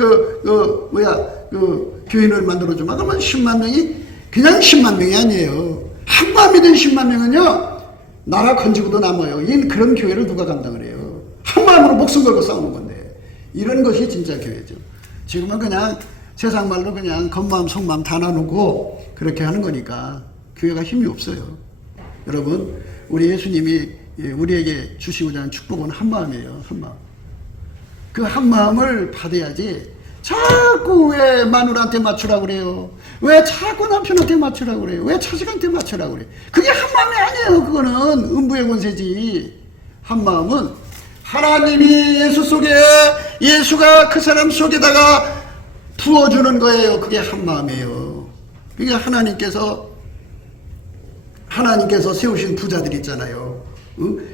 교인을 만들어주마. 그러면 10만 명이 그냥 10만 명이 아니에요. 한 마음이 된 10만 명은요 나라 건지고도 남아요. 그런 교회를 누가 감당을 해요. 한 마음으로 목숨 걸고 싸우는 건데 이런 것이 진짜 교회죠. 지금은 그냥 세상 말로 그냥 겉마음 속마음 다 나누고 그렇게 하는 거니까 교회가 힘이 없어요. 여러분 우리 예수님이 우리에게 주시고자 하는 축복은 한 마음이에요. 한 마음. 그 한 마음을 받아야지 자꾸 왜 마누라한테 맞추라고 그래요? 왜 자꾸 남편한테 맞추라고 그래요? 왜 자식한테 맞추라고 그래요? 그게 한 마음이 아니에요. 그거는 음부의 권세지. 한 마음은 하나님이 예수 속에 예수가 그 사람 속에다가 부어주는 거예요. 그게 한 마음이에요. 그게 하나님께서 세우신 부자들 있잖아요.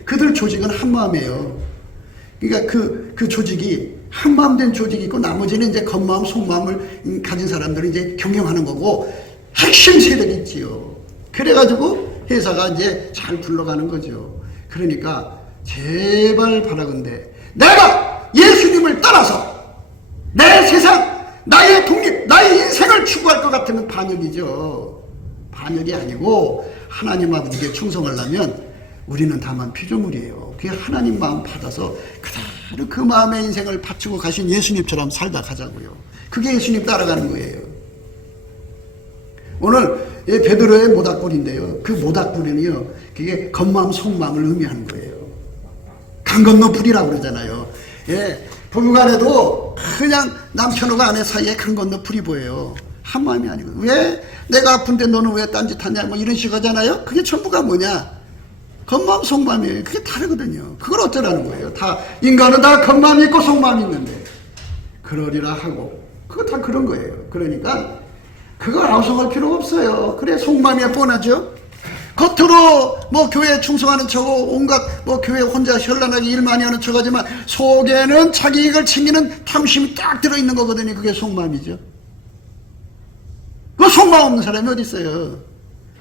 그들 조직은 한 마음이에요. 그러니까 그 조직이 한 마음 된 조직이 있고 나머지는 이제 겉마음 속마음을 가진 사람들이 이제 경영하는 거고 핵심 세력이 있지요. 그래가지고 회사가 이제 잘 굴러가는 거죠. 그러니까 제발 바라건대 내가 예수님을 따라서 내 세상 나의 독립 나의 인생을 추구할 것 같으면 반역이죠. 반역이 아니고 하나님 아버지께 충성하려면 우리는 다만 피조물이에요. 그게 하나님 마음 받아서 그대로 그 마음의 인생을 바치고 가신 예수님처럼 살다 가자고요. 그게 예수님 따라가는 거예요. 오늘 베드로의 모닥불인데요. 그 모닥불은요, 그게 겉마음 속마음을 의미하는 거예요. 강 건너 불이라고 그러잖아요. 예, 부부간에도 그냥 남편과 아내 사이에 강 건너 불이 보여요. 한 마음이 아니고 왜 내가 아픈데 너는 왜 딴짓하냐 뭐 이런 식으로 하잖아요. 그게 전부가 뭐냐? 겉마음 속마음이에요. 그게 다르거든요. 그걸 어쩌라는 거예요. 다 인간은 다 겉마음이 있고 속마음이 있는데 그러리라 하고 그거 다 그런 거예요. 그러니까 그거 아우성할 필요가 없어요. 그래 속마음이 뻔하죠. 겉으로 뭐 교회에 충성하는 척하고 온갖 뭐 교회 혼자 현란하게 일 많이 하는 척하지만 속에는 자기 이익을 챙기는 탐심이 딱 들어있는 거거든요. 그게 속마음이죠. 그 속마음 없는 사람이 어디 있어요.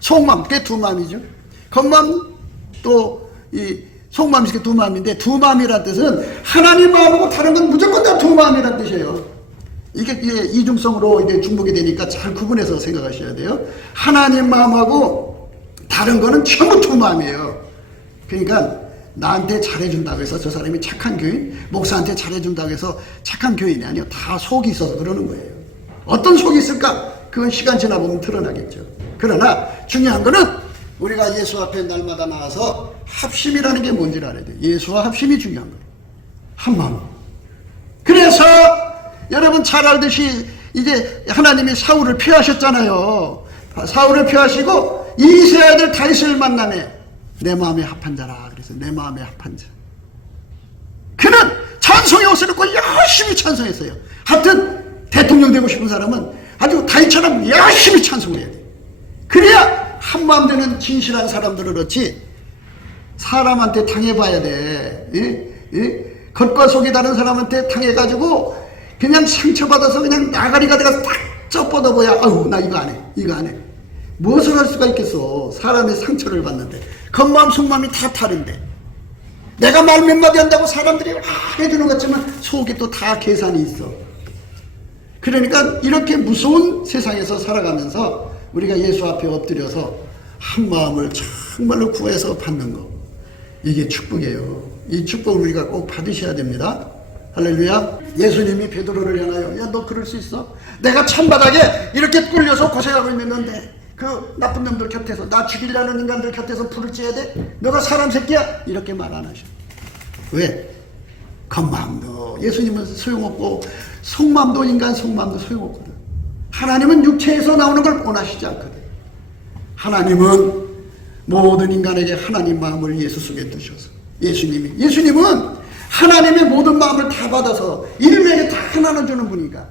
속마음 그게 두 마음이죠. 겉마음 또 이 속마음이 두 마음인데 두 마음이라는 뜻은 하나님 마음하고 다른 건 무조건 다 두 마음이라는 뜻이에요. 이게 이중성으로 이제 중복이 되니까 잘 구분해서 생각하셔야 돼요. 하나님 마음하고 다른 거는 전부 두 마음이에요. 그러니까 나한테 잘해준다고 해서 저 사람이 착한 교인, 목사한테 잘해준다고 해서 착한 교인이 아니요. 다 속이 있어서 그러는 거예요. 어떤 속이 있을까? 그건 시간 지나보면 드러나겠죠. 그러나 중요한 거는 우리가 예수 앞에 날마다 나와서 합심이라는 게 뭔지를 알아야 돼요. 예수와 합심이 중요한 거예요. 한마음. 그래서 여러분 잘 알듯이 이제 하나님이 사울을 피하셨잖아요. 사울을 피하시고 이세 아들 다윗을 만나매 내 마음에 합한 자라. 그래서 내 마음에 합한 자. 그는 찬송의 옷을 입고 열심히 찬송했어요. 하여튼 대통령 되고 싶은 사람은 아주 다윗처럼 열심히 찬송해야 돼. 그래야 한마음 되는 진실한 사람들을 얻지. 사람한테 당해봐야 돼. 겉과 속이 다른 사람한테 당해가지고 그냥 상처받아서 그냥 나가리가 돼서 딱 쪄뻗어보야 아유 나 이거 안 해. 무엇을 할 수가 있겠어. 사람의 상처를 받는데 겉마음 속마음이 다 다른데 내가 말 몇 마디 한다고 사람들이 해주는 것 같지만 속에 또 다 계산이 있어. 그러니까 이렇게 무서운 세상에서 살아가면서 우리가 예수 앞에 엎드려서 한 마음을 정말로 구해서 받는 거, 이게 축복이에요. 이 축복을 우리가 꼭 받으셔야 됩니다. 할렐루야. 예수님이 베드로를 향하여 야 너 그럴 수 있어? 내가 찬바닥에 이렇게 꿀려서 고생하고 있는데 그 나쁜 놈들 곁에서 나 죽이려는 인간들 곁에서 불을 쬐야 돼? 너가 사람 새끼야? 이렇게 말 안 하셔. 왜? 겉마음도 예수님은 소용없고 속마음도 인간 속마음도 소용없거든. 하나님은 육체에서 나오는 걸 원하시지 않거든. 하나님은 모든 인간에게 하나님 마음을 예수 속에 두셔서 예수님은 하나님의 모든 마음을 다 받아서 일명에 다 나눠주는 분이니까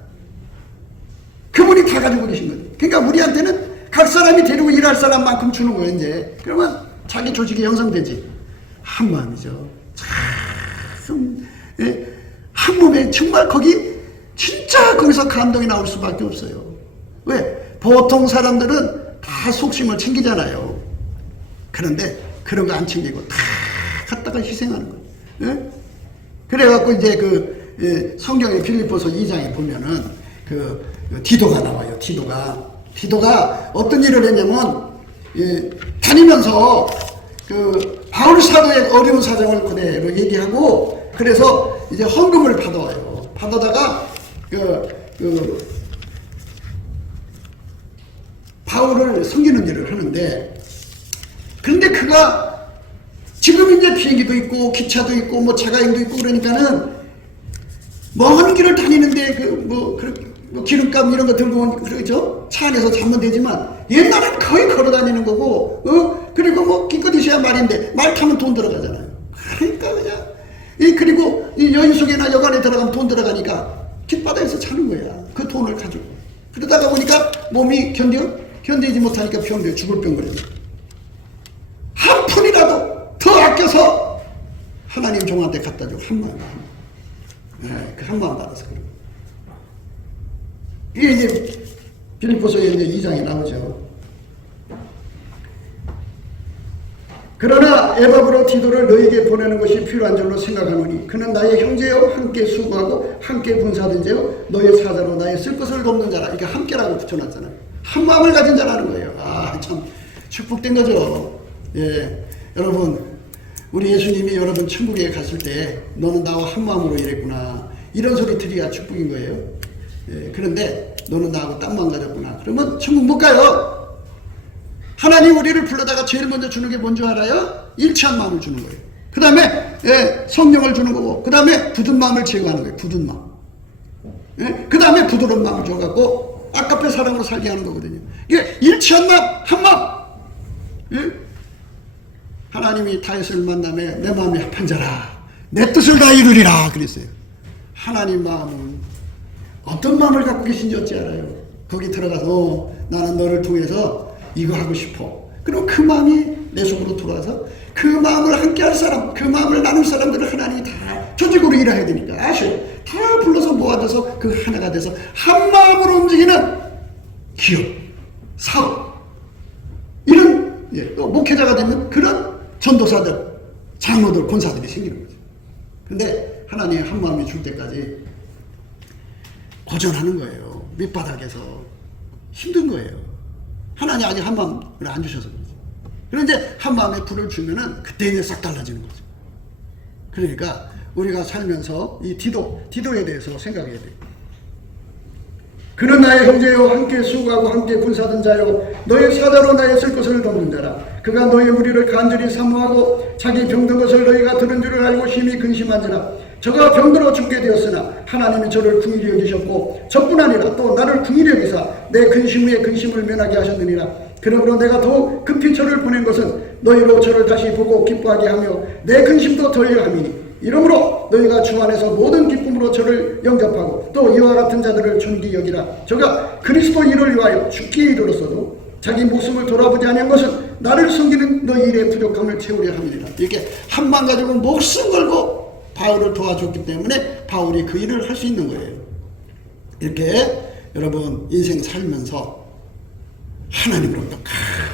그분이 다 가지고 계신 거예요. 그러니까 우리한테는 각 사람이 데리고 일할 사람만큼 주는 거예요. 이제 그러면 자기 조직이 형성되지. 한 마음이죠. 참 한 몸에 정말 거기 진짜 거기서 감동이 나올 수밖에 없어요. 왜? 보통 사람들은 다 속심을 챙기잖아요. 그런데 그런 거 안 챙기고 다 갖다가 희생하는 거예요. 그래갖고 이제 그 성경의 빌립보서 2장에 보면은 그 디도가 나와요. 디도가 어떤 일을 했냐면 다니면서 그 바울 사도의 어려운 사정을 그대로 얘기하고 그래서 이제 헌금을 받아와요. 받아다가 그 바울을 섬기는 일을 하는데 그런데 그가 지금 이제 비행기도 있고 기차도 있고 뭐 자가용도 있고 그러니까는 먼 길을 다니는데 뭐 기름값 이런 거 들고 온 그러죠. 차 안에서 자면 되지만 옛날엔 거의 걸어 다니는 거고 그리고 뭐 기껏 있어야 말인데 말 타면 돈 들어가잖아요. 그러니까 그냥 그리고 이 여인숙이나 여관에 들어가면 돈 들어가니까 길바닥에서 자는 거야. 그 돈을 가지고 그러다가 보니까 몸이 견디지 못하니까 병들어 죽을 병 걸려. 한 푼이라도 더 아껴서 하나님 종한테 갖다 주고 한 마음. 그 한 마음 받아서 그런 거예요. 이게 이제 빌립보서에 이제 2장에 나오죠. 그러나 에바브로 디도를 너에게 보내는 것이 필요한 줄로 생각하노니 그는 나의 형제여 함께 수고하고 함께 군사된 자여 너의 사자로 나의 쓸 것을 돕는 자라. 이게 함께라고 붙여놨잖아요. 한 마음을 가진 자라는 거예요. 참 축복된 거죠. 여러분 우리 예수님이 여러분 천국에 갔을 때 너는 나와 한 마음으로 일했구나 이런 소리 들어야 축복인 거예요. 그런데 너는 나하고 땀만 가졌구나 그러면 천국 못 가요. 하나님 우리를 불러다가 제일 먼저 주는 게 뭔지 알아요? 일치한 마음을 주는 거예요. 그 다음에 성령을 주는 거고 그 다음에 굳은 마음을 제거하는 거예요. 굳은 마음. 그 다음에 부드러운 마음을 줘갖고 아깝게 사랑으로 살게 하는 거거든요. 이게 일치한 마음, 한 마음. 하나님이 다윗을 만나며 내 마음이 합한 자라 내 뜻을 다 이루리라 그랬어요. 하나님 마음은 어떤 마음을 갖고 계신지 어찌 알아요? 거기 들어가서 나는 너를 통해서 이거 하고 싶어. 그럼 그 마음이 내 속으로 들어와서 그 마음을 함께 할 사람, 그 마음을 나눌 사람들을 하나님이 다 조직으로 일해야 되니까 아셔요. 다 불러서 모아줘서 그 하나가 돼서 한 마음으로 움직이는 기업, 사업 이런 또 목회자가 되면 그런 전도사들, 장로들, 권사들이 생기는 거죠. 근데 하나님이 한 마음이 줄 때까지 고전하는 거예요. 밑바닥에서 힘든 거예요. 하나님 아직 한 마음을 안 주셔서 그러죠. 그런데 한 마음에 불을 주면은 그때 이제 싹 달라지는 거죠. 그러니까 우리가 살면서 이 디도에 대해서 생각해야 돼요. 그는 나의 형제요 함께 수고하고 함께 군사든 자요 너의 사자로 나의 쓸 것을 돕는 자라. 그가 너의 무리를 간절히 사모하고 자기 병든 것을 너희가 들은 줄을 알고 심히 근심한지라. 저가 병들어 죽게 되었으나 하나님이 저를 긍휼히 여기셨고 저뿐 아니라 또 나를 긍휼히 여기사 내 근심 후에 근심을 면하게 하셨느니라. 그러므로 내가 더욱 급히 저를 보낸 것은 너희로 저를 다시 보고 기뻐하게 하며 내 근심도 덜려 함이니 이러므로 너희가 주 안에서 모든 기쁨으로 저를 영접하고 또 이와 같은 자들을 존귀 여기라. 저가 그리스도 일을 위하여 죽기에 이르렀어도 자기 목숨을 돌아보지 아니한 것은 나를 섬기는 너희 일의 부족함을 채우려 함이니라. 이렇게 한만 가지고 목숨 걸고 바울을 도와줬기 때문에 바울이 그 일을 할 수 있는 거예요. 이렇게 여러분 인생 살면서 하나님으로부터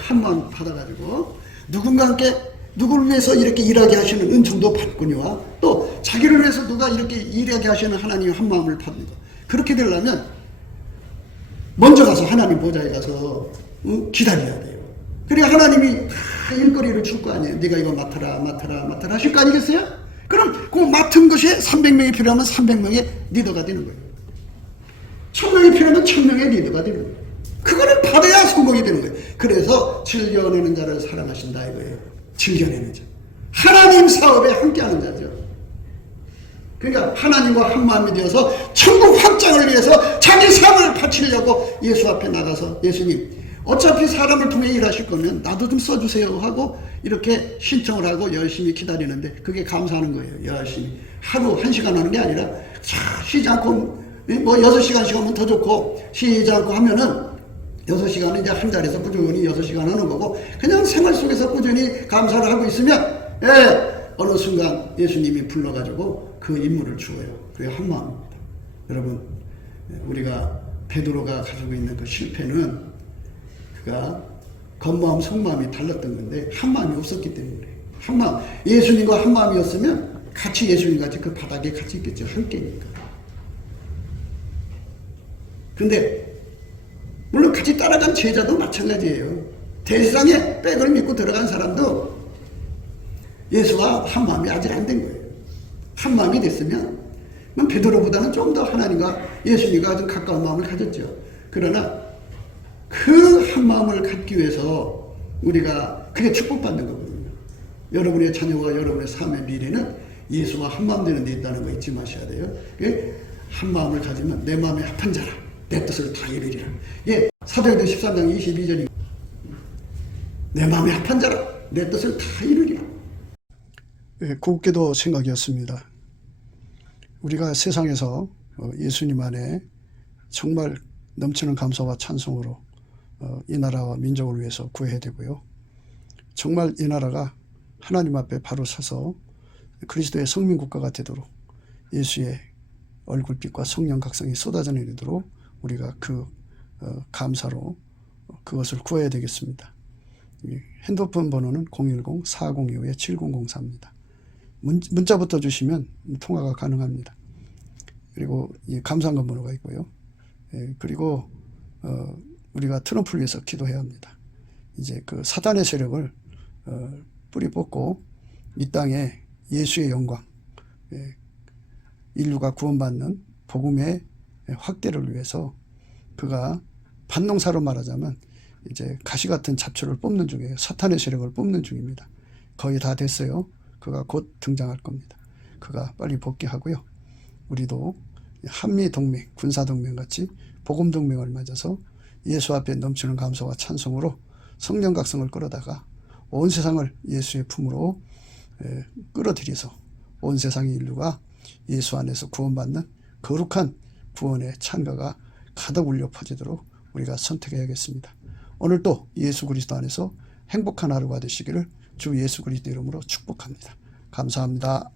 한 마음 받아가지고 누군가 함께 누구를 위해서 이렇게 일하게 하시는 은총도 받군요와 또 자기를 위해서 누가 이렇게 일하게 하시는 하나님의 한 마음을 받는 것. 그렇게 되려면 먼저 가서 하나님 보좌에 가서 기다려야 돼요. 그래 하나님이 다 일거리를 줄 거 아니에요. 네가 이거 맡아라 하실 거 아니겠어요? 그럼 그 맡은 것이 300명이 필요하면 300명의 리더가 되는 거예요. 1000명이 필요하면 1000명의 리더가 되는 거예요. 그거를 받아야 성공이 되는 거예요. 그래서 즐겨내는 자를 사랑하신다 이거예요. 즐겨내는 자. 하나님 사업에 함께하는 자죠. 그러니까 하나님과 한마음이 되어서 천국 확장을 위해서 자기 삶을 바치려고 예수 앞에 나가서 예수님 어차피 사람을 통해 일하실 거면 나도 좀 써주세요 하고 이렇게 신청을 하고 열심히 기다리는데 그게 감사하는 거예요. 열심히 하루 1시간 하는 게 아니라 쉬지 않고 뭐 6시간씩 하면 더 좋고 쉬지 않고 하면은 6시간은 이제 한 자리에서 꾸준히 6시간 하는 거고 그냥 생활 속에서 꾸준히 감사를 하고 있으면 어느 순간 예수님이 불러가지고 그 임무를 주어요. 그게 한 마음입니다. 여러분 우리가 베드로가 가지고 있는 그 실패는 그가 겉마음 속마음이 달랐던 건데 한 마음이 없었기 때문에 그래요. 한 마음 예수님과 한 마음이었으면 같이 예수님 같이 그 바닥에 같이 있겠죠. 함께니까. 근데 물론 같이 따라간 제자도 마찬가지예요. 대세상에 백을 믿고 들어간 사람도 예수와 한 마음이 아직 안 된 거예요. 한 마음이 됐으면 베드로보다는 좀 더 하나님과 예수님과 아주 가까운 마음을 가졌죠. 그러나 그 한 마음을 갖기 위해서 우리가 그게 축복받는 거거든요. 여러분의 자녀와 여러분의 삶의 미래는 예수와 한 마음 되는 데 있다는 거 잊지 마셔야 돼요. 한 마음을 가지면 내 마음에 합한 자라 내 뜻을 다 이루리라. 사도행전 13장 22절입니다. 내 마음에 합한 자라 내 뜻을 다 이루리라. 곱게도 생각이었습니다. 우리가 세상에서 예수님 안에 정말 넘치는 감사와 찬송으로 이 나라와 민족을 위해서 구해야 되고요. 정말 이 나라가 하나님 앞에 바로 서서 그리스도의 성민국가가 되도록 예수의 얼굴빛과 성령 각성이 쏟아져 내리도록 우리가 그 감사로 그것을 구해야 되겠습니다. 핸드폰 번호는 010-4025-7004입니다. 문자부터 주시면 통화가 가능합니다. 그리고 이 감사한 번호가 있고요. 그리고 우리가 트럼프를 위해서 기도해야 합니다. 이제 그 사단의 세력을 뿌리 뽑고 이 땅에 예수의 영광, 인류가 구원받는 복음의 확대를 위해서 그가 반농사로 말하자면 이제 가시 같은 잡초를 뽑는 중이에요. 사탄의 세력을 뽑는 중입니다. 거의 다 됐어요. 그가 곧 등장할 겁니다. 그가 빨리 복귀하고요. 우리도 한미동맹, 군사동맹 같이 복음동맹을 맺어서 예수 앞에 넘치는 감사와 찬송으로 성령 각성을 끌어다가 온 세상을 예수의 품으로 끌어들여서 온 세상의 인류가 예수 안에서 구원받는 거룩한 구원의 찬가가 가득 울려 퍼지도록 우리가 선택해야겠습니다. 오늘도 예수 그리스도 안에서 행복한 하루가 되시기를 주 예수 그리스도 이름으로 축복합니다. 감사합니다.